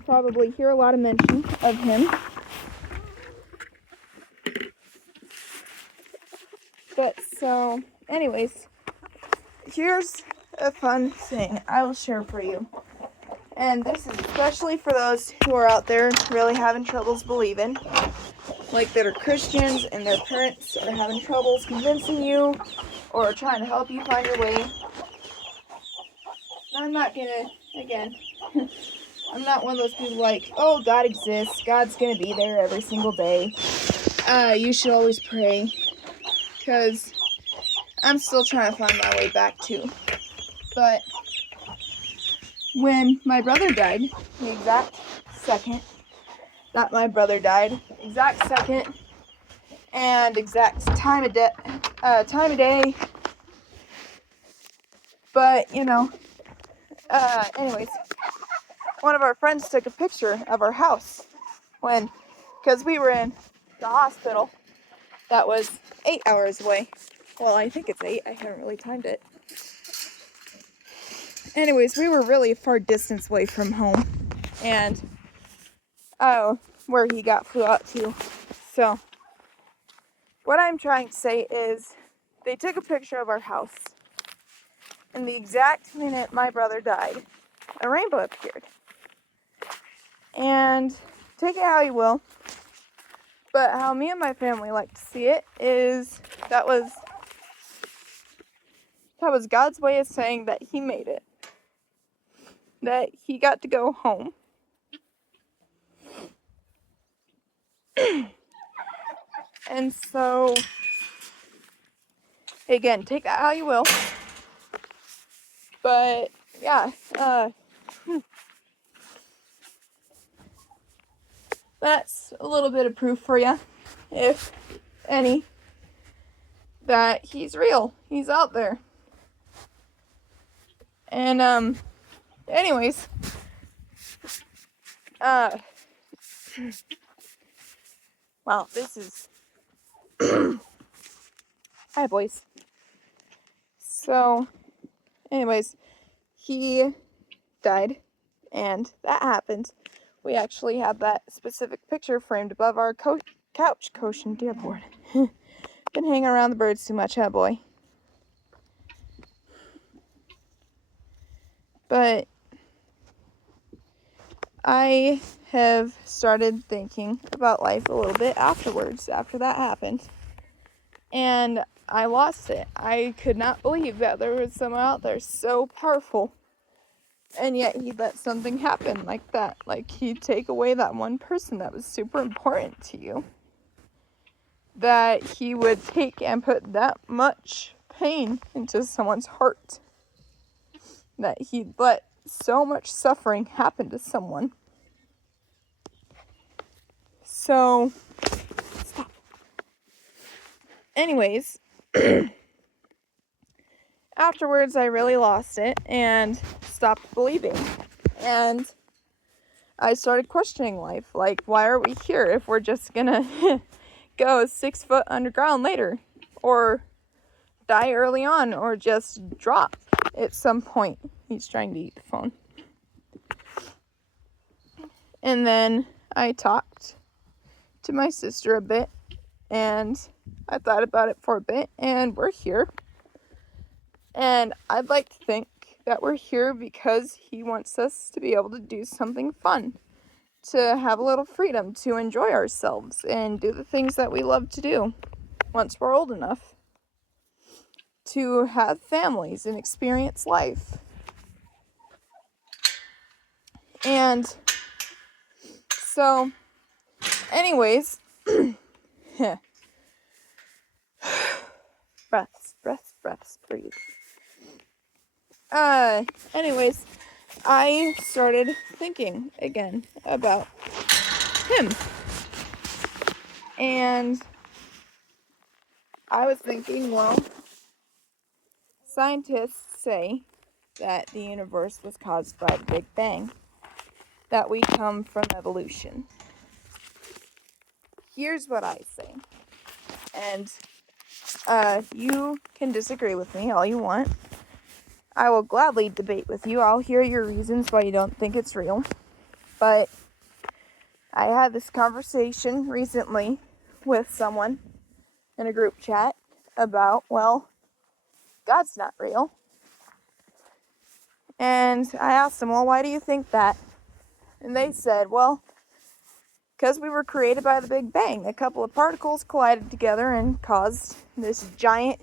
probably hear a lot of mention of him. But so, anyways, here's a fun thing I will share for you. And this is especially for those who are out there really having troubles believing. Like that are Christians and their parents are having troubles convincing you or trying to help you find your way. I'm not I'm not one of those people like, oh, God exists, God's gonna be there every single day. You should always pray. Because I'm still trying to find my way back too. But when my brother died, the exact second that my brother died, exact second and exact time of day. But anyways, one of our friends took a picture of our house because we were in the hospital that was 8 hours away. Well, I think it's 8. I haven't really timed it. Anyways, we were really a far distance away from home and where he flew out to. So, what I'm trying to say is they took a picture of our house, and the exact minute my brother died, a rainbow appeared. And take it how you will, but how me and my family like to see it is that was God's way of saying that he made it. That he got to go home. And so, again, take that how you will. But, yeah, that's a little bit of proof for you, if any, that he's real. He's out there. And, anyways, wow, this is... Hi, boys. So, anyways, he died, and that happened. We actually had that specific picture framed above our couch cushion. Dear Lord. Been hanging around the birds too much, huh, boy? But I have started thinking about life a little bit after that happened. And I lost it. I could not believe that there was someone out there so powerful. And yet he'd let something happen like that. Like he'd take away that one person that was super important to you. That he would take and put that much pain into someone's heart. That he'd let so much suffering happen to someone. So, stop. Anyways, afterwards I really lost it and stopped believing. And I started questioning life. Like, why are we here if we're just gonna go 6 foot underground later? Or die early on, or just drop at some point. He's trying to eat the phone. And then I talked to my sister a bit, and I thought about it for a bit, and we're here. And I'd like to think that we're here because he wants us to be able to do something fun, to have a little freedom, to enjoy ourselves, and do the things that we love to do once we're old enough. To have families and experience life. And so, anyways, breaths, breathe. Anyways, I started thinking again about him. And I was thinking, well, scientists say that the universe was caused by the Big Bang, that we come from evolution. Here's what I say, and you can disagree with me all you want. I will gladly debate with you. I'll hear your reasons why you don't think it's real. But I had this conversation recently with someone in a group chat about, well, God's not real. And I asked them, well, why do you think that? And they said, well, because we were created by the Big Bang. A couple of particles collided together and caused this giant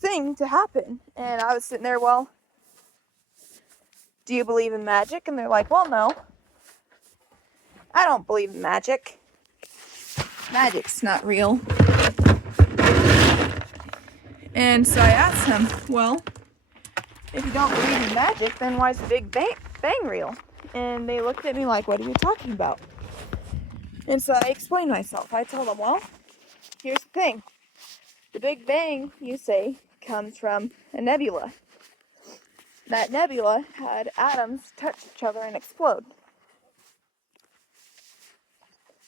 thing to happen. And I was sitting there, well, do you believe in magic? And they're like, well, no. I don't believe in magic. Magic's not real. And so I asked him, well, if you don't believe in magic, then why is the Big Bang real? And they looked at me like, what are you talking about? And so I explained myself. I told them, well, here's the thing. The Big Bang, you say, comes from a nebula. That nebula had atoms touch each other and explode.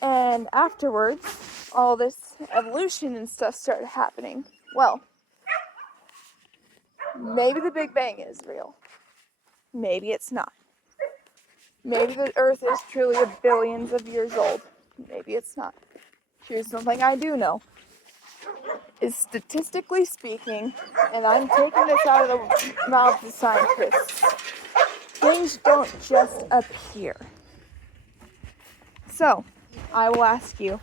And afterwards, all this evolution and stuff started happening. Well, maybe the Big Bang is real. Maybe it's not. Maybe the Earth is truly billions of years old. Maybe it's not. Here's something I do know. Is statistically speaking, and I'm taking this out of the mouths of scientists, things don't just appear. So, I will ask you,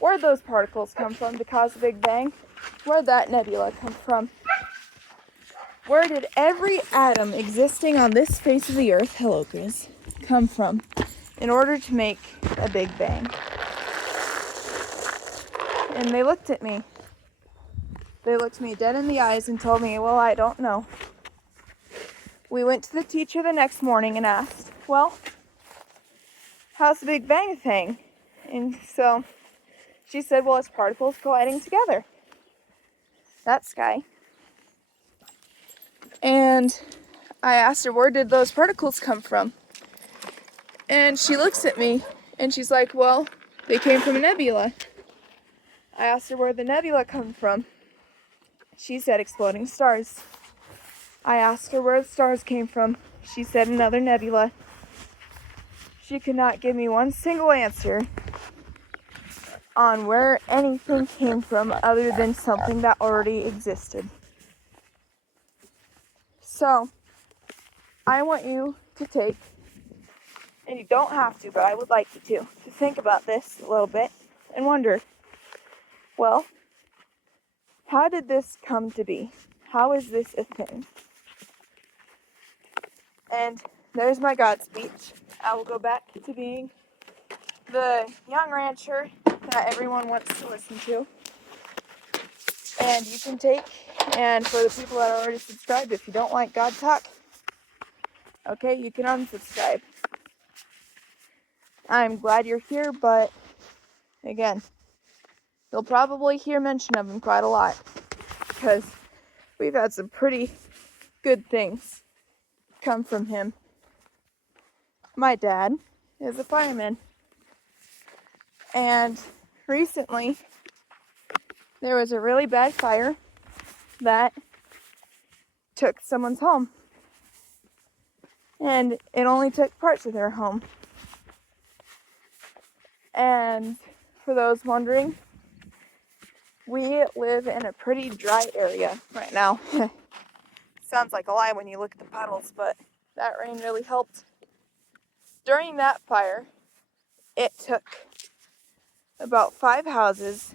where'd those particles come from to cause the Big Bang? Where'd that nebula come from? Where did every atom existing on this face of the earth, hello Chris, come from in order to make a Big Bang? And they looked at me. They looked me dead in the eyes and told me, well, I don't know. We went to the teacher the next morning and asked, well, how's the Big Bang thing? And so she said, well, it's particles colliding together. That's sky. And I asked her, where did those particles come from? And she looks at me and she's like, well, they came from a nebula. I asked her where the nebula come from. She said exploding stars. I asked her where the stars came from. She said another nebula. She could not give me one single answer on where anything came from other than something that already existed. So, I want you to take, and you don't have to, but I would like you to think about this a little bit and wonder, well, how did this come to be? How is this a thing? And there's my God speech. I will go back to being the young rancher that everyone wants to listen to. And you can take, and for the people that are already subscribed, if you don't like God talk, okay, you can unsubscribe. I'm glad you're here, but again, you'll probably hear mention of him quite a lot, because we've had some pretty good things come from him. My dad is a fireman, and recently there was a really bad fire that took someone's home, and it only took parts of their home. And for those wondering, we live in a pretty dry area right now. Sounds like a lie when you look at the puddles, but that rain really helped. During that fire, it took about 5 houses,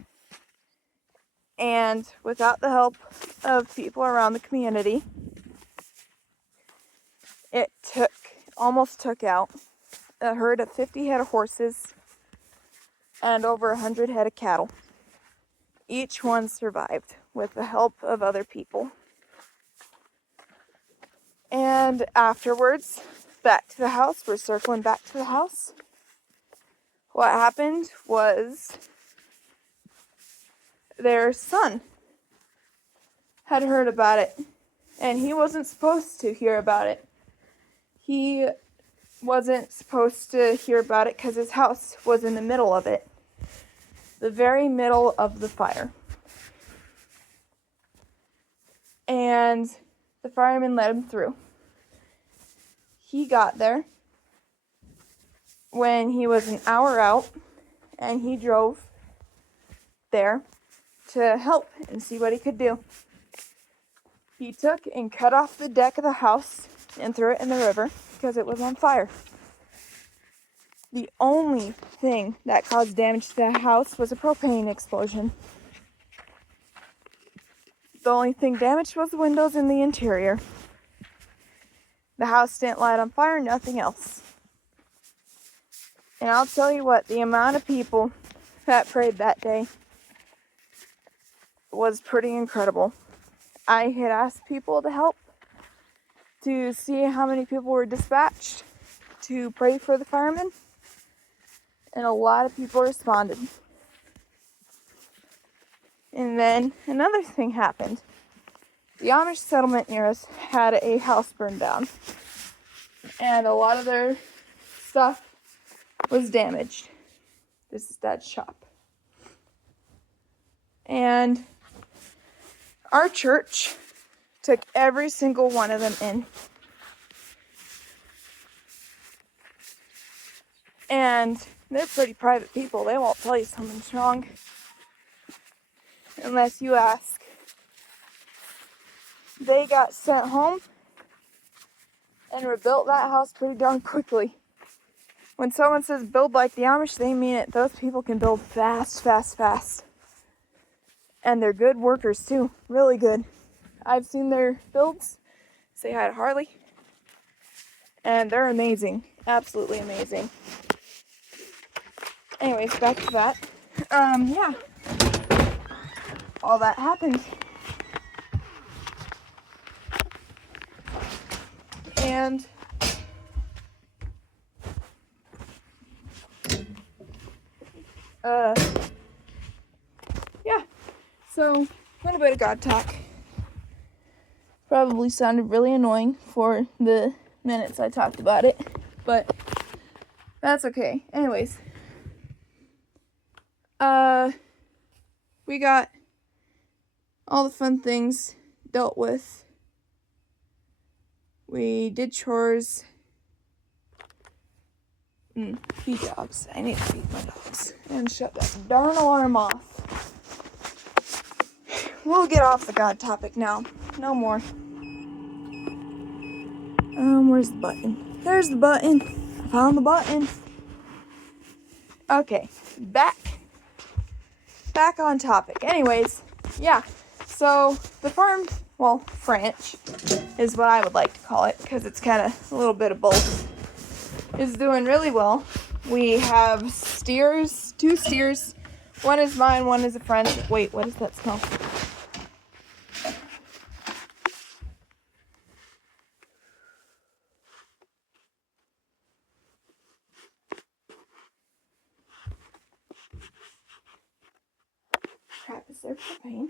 and without the help of people around the community, it almost took out a herd of 50 head of horses and over 100 head of cattle. Each one survived with the help of other people. And afterwards, back to the house. We're circling back to the house. What happened was their son had heard about it, and he wasn't supposed to hear about it. He wasn't supposed to hear about it because his house was in the middle of it, the very middle of the fire. And the fireman let him through. He got there when he was an hour out, and he drove there to help and see what he could do. He took and cut off the deck of the house and threw it in the river because it was on fire. The only thing that caused damage to the house was a propane explosion. The only thing damaged was the windows in the interior. The house didn't light on fire, nothing else. And I'll tell you what, the amount of people that prayed that day was pretty incredible. I had asked people to help to see how many people were dispatched to pray for the firemen, and a lot of people responded. And then another thing happened. The Amish settlement near us had a house burned down, and a lot of their stuff was damaged. This is Dad's shop. And our church took every single one of them in. And they're pretty private people. They won't tell you something's wrong unless you ask. They got sent home and rebuilt that house pretty darn quickly. When someone says build like the Amish, they mean it. Those people can build fast, fast, fast. And they're good workers too. Really good. I've seen their builds. Say hi to Harley. And they're amazing. Absolutely amazing. Anyways, back to that. Yeah. All that happened. And yeah. So, a little bit of God talk. Probably sounded really annoying for the minutes I talked about it, but that's okay. Anyways, we got all the fun things dealt with. We did chores. Feed dogs. I need to feed my dogs and shut that darn alarm off. We'll get off the God topic now. No more. Where's the button? There's the button. I found the button. Okay, back on topic. Anyways, yeah. So the farm, well, franch is what I would like to call it because it's kind of a little bit of both, is doing really well. We have steers, 2 steers. One is mine, one is a friend. Wait, what does that smell? Crap, is there propane?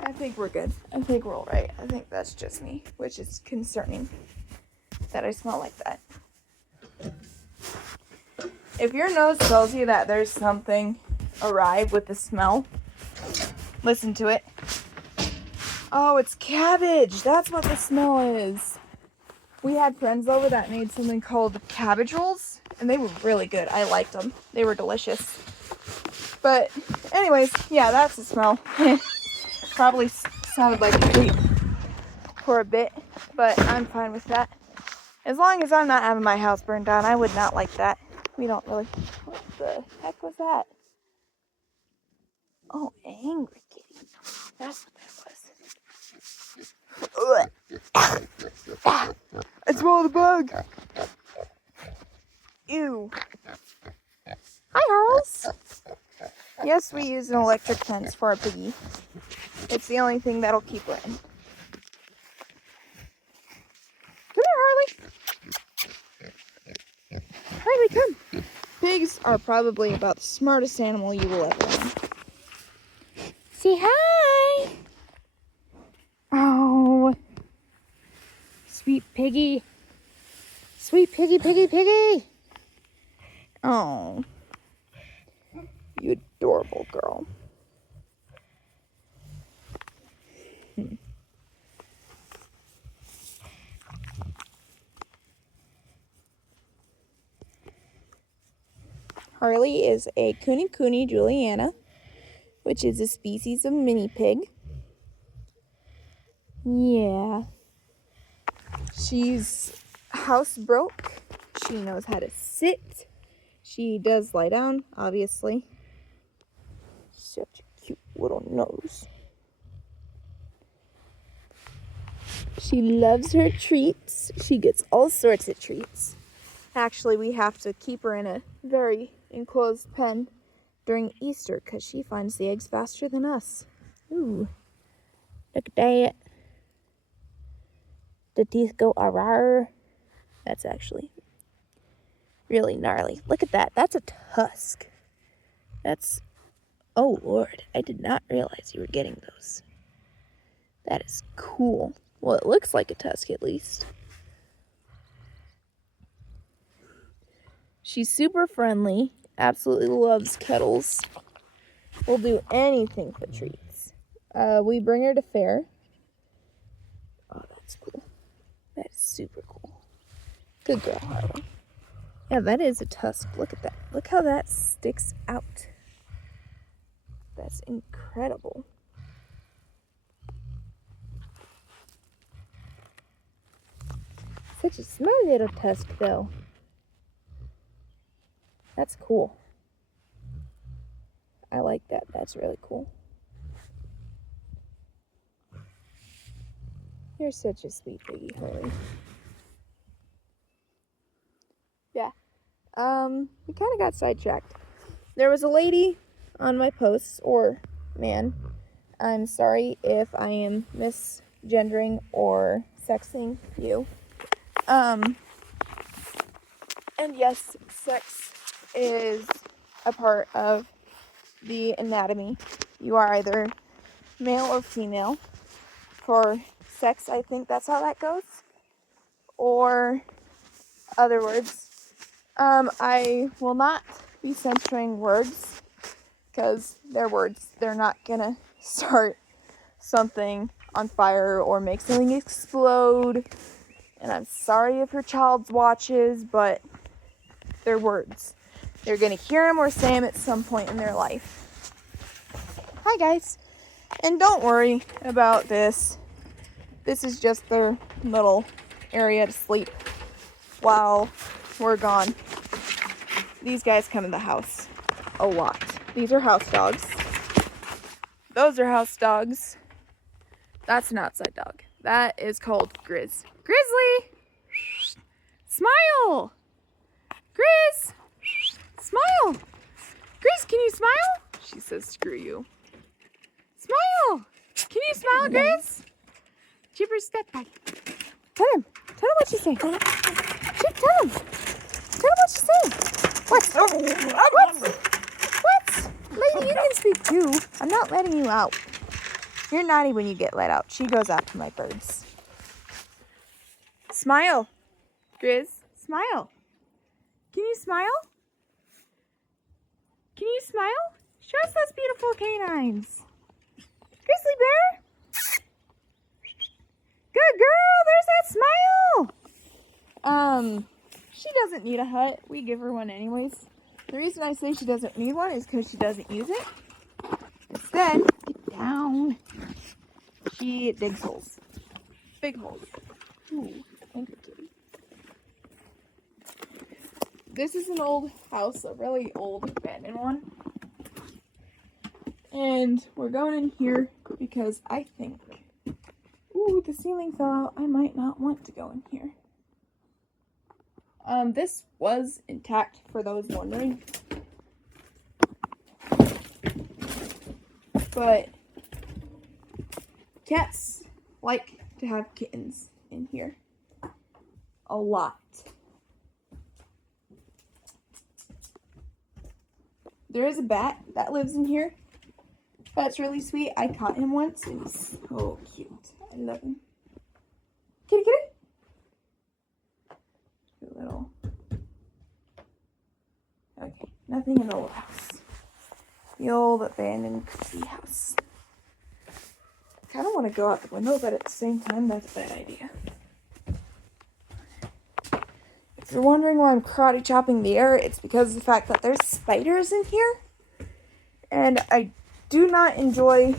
I think we're good. I think we're all right. I think that's just me, which is concerning that I smell like that. If your nose tells you that there's something awry with the smell, listen to it. Oh, it's cabbage. That's what the smell is. We had friends over that made something called cabbage rolls, and they were really good. I liked them. They were delicious. But anyways, yeah, that's the smell. Probably sounded like a treat for a bit, but I'm fine with that. As long as I'm not having my house burned down, I would not like that. We don't really... What the heck was that? Oh, angry kitty. That's what that was. I swallowed a bug. Ew. Hi, Harles. Yes, we use an electric fence for our piggy. It's the only thing that'll keep her in. Come here, Harley. Harley, come. Pigs are probably about the smartest animal you will ever own. Say hi. Oh, sweet piggy. Sweet piggy, piggy, piggy. Oh, you adorable girl. Harley is a Kuni Juliana, which is a species of mini pig. Yeah. She's housebroke. She knows how to sit. She does lie down, obviously. Such a cute little nose. She loves her treats. She gets all sorts of treats. Actually, we have to keep her in a very enclosed pen during Easter because she finds the eggs faster than us. Ooh, look at that. The teeth go arar. That's actually really gnarly. Look at that. That's a tusk. That's... Oh, Lord. I did not realize you were getting those. That is cool. Well, it looks like a tusk at least. She's super friendly. Absolutely loves kettles. Will do anything for treats. We bring her to fair. Oh, that's cool. That is super cool. Good girl, Harley. Yeah, that is a tusk. Look at that. Look how that sticks out. That's incredible. Such a small little tusk, though. That's cool. I like that. That's really cool. You're such a sweet baby, Harley. Yeah. We kind of got sidetracked. There was a lady on my posts, or man. I'm sorry if I am misgendering or sexing you. And yes, sex is a part of the anatomy. You are either male or female. For sex, I think that's how that goes. Or other words. I will not be censoring words because they're words. They're not gonna start something on fire or make something explode. And I'm sorry if your child watches, but they're words. They're gonna hear them or say them at some point in their life. Hi, guys. And don't worry about this. This is just their little area to sleep while we're gone. These guys come in the house a lot. These are house dogs. Those are house dogs. That's an outside dog. That is called Grizz. Grizzly! Smile! Grizz! Smile! Grizz, can you smile? She says, screw you. Smile! Can you smile, Grizz? Chipper, step back. Tell him. Tell him what you say. Chip, tell him. Tell him what you say. What? What? What? Lady, you can speak too. I'm not letting you out. You're naughty when you get let out. She goes after my birds. Smile. Grizz, smile. Can you smile? Can you smile? Show us those beautiful canines. Grizzly bear. Good girl. There's that smile. She doesn't need a hut. We give her one anyways. The reason I say she doesn't need one is because she doesn't use it. Instead, get down. She digs holes. Big holes. Ooh, angry kitty. This is an old house, a really old abandoned one. And we're going in here because I think, ooh, the ceiling fell out. I might not want to go in here. This was intact for those wondering. But cats like to have kittens in here. A lot. There is a bat that lives in here. Bat's really sweet. I caught him once. He was so cute. I love him. Kitty, kitty. A little. Okay, nothing in the old house. The old abandoned creepy house. I kind of want to go out the window, but at the same time, that's a bad idea. If you're wondering why I'm karate chopping the air, it's because of the fact that there's spiders in here. And I do not enjoy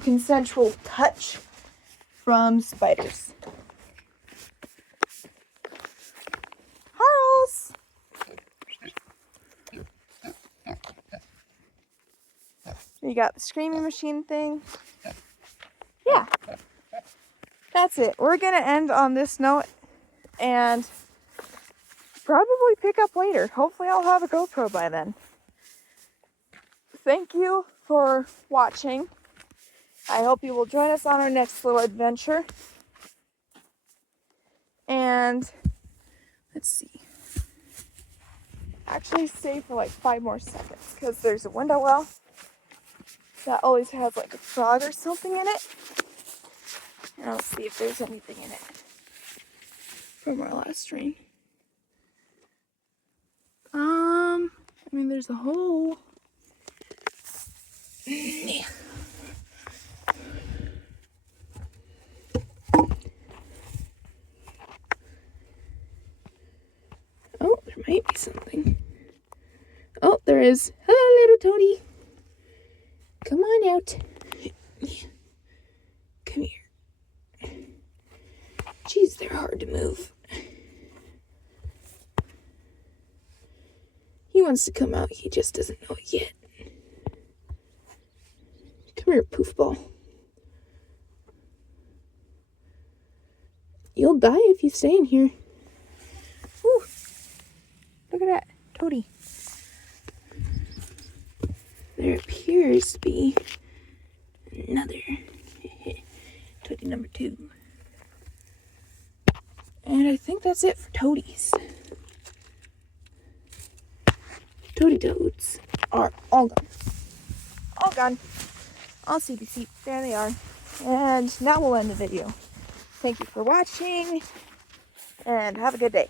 consensual touch from spiders. Harls! You got the screaming machine thing. Yeah. That's it. We're going to end on this note and probably pick up later. Hopefully I'll have a GoPro by then. Thank you for watching. I hope you will join us on our next little adventure. And let's see. Actually stay for like 5 more seconds because there's a window well that always has like a frog or something in it. And I'll see if there's anything in it from our last rain. I mean, there's a hole. Yeah. Oh, there might be something. Oh, there is. Hello, little toady. Come on out. Come here. Jeez, they're hard to move. He wants to come out. He just doesn't know it yet. Come here, poofball. You'll die if you stay in here. Whew. Look at that, toady. There appears to be another toady number 2. And I think that's it for toadies. Toady toads are all gone. All gone. All CBC. There they are. And now we'll end the video. Thank you for watching, and have a good day.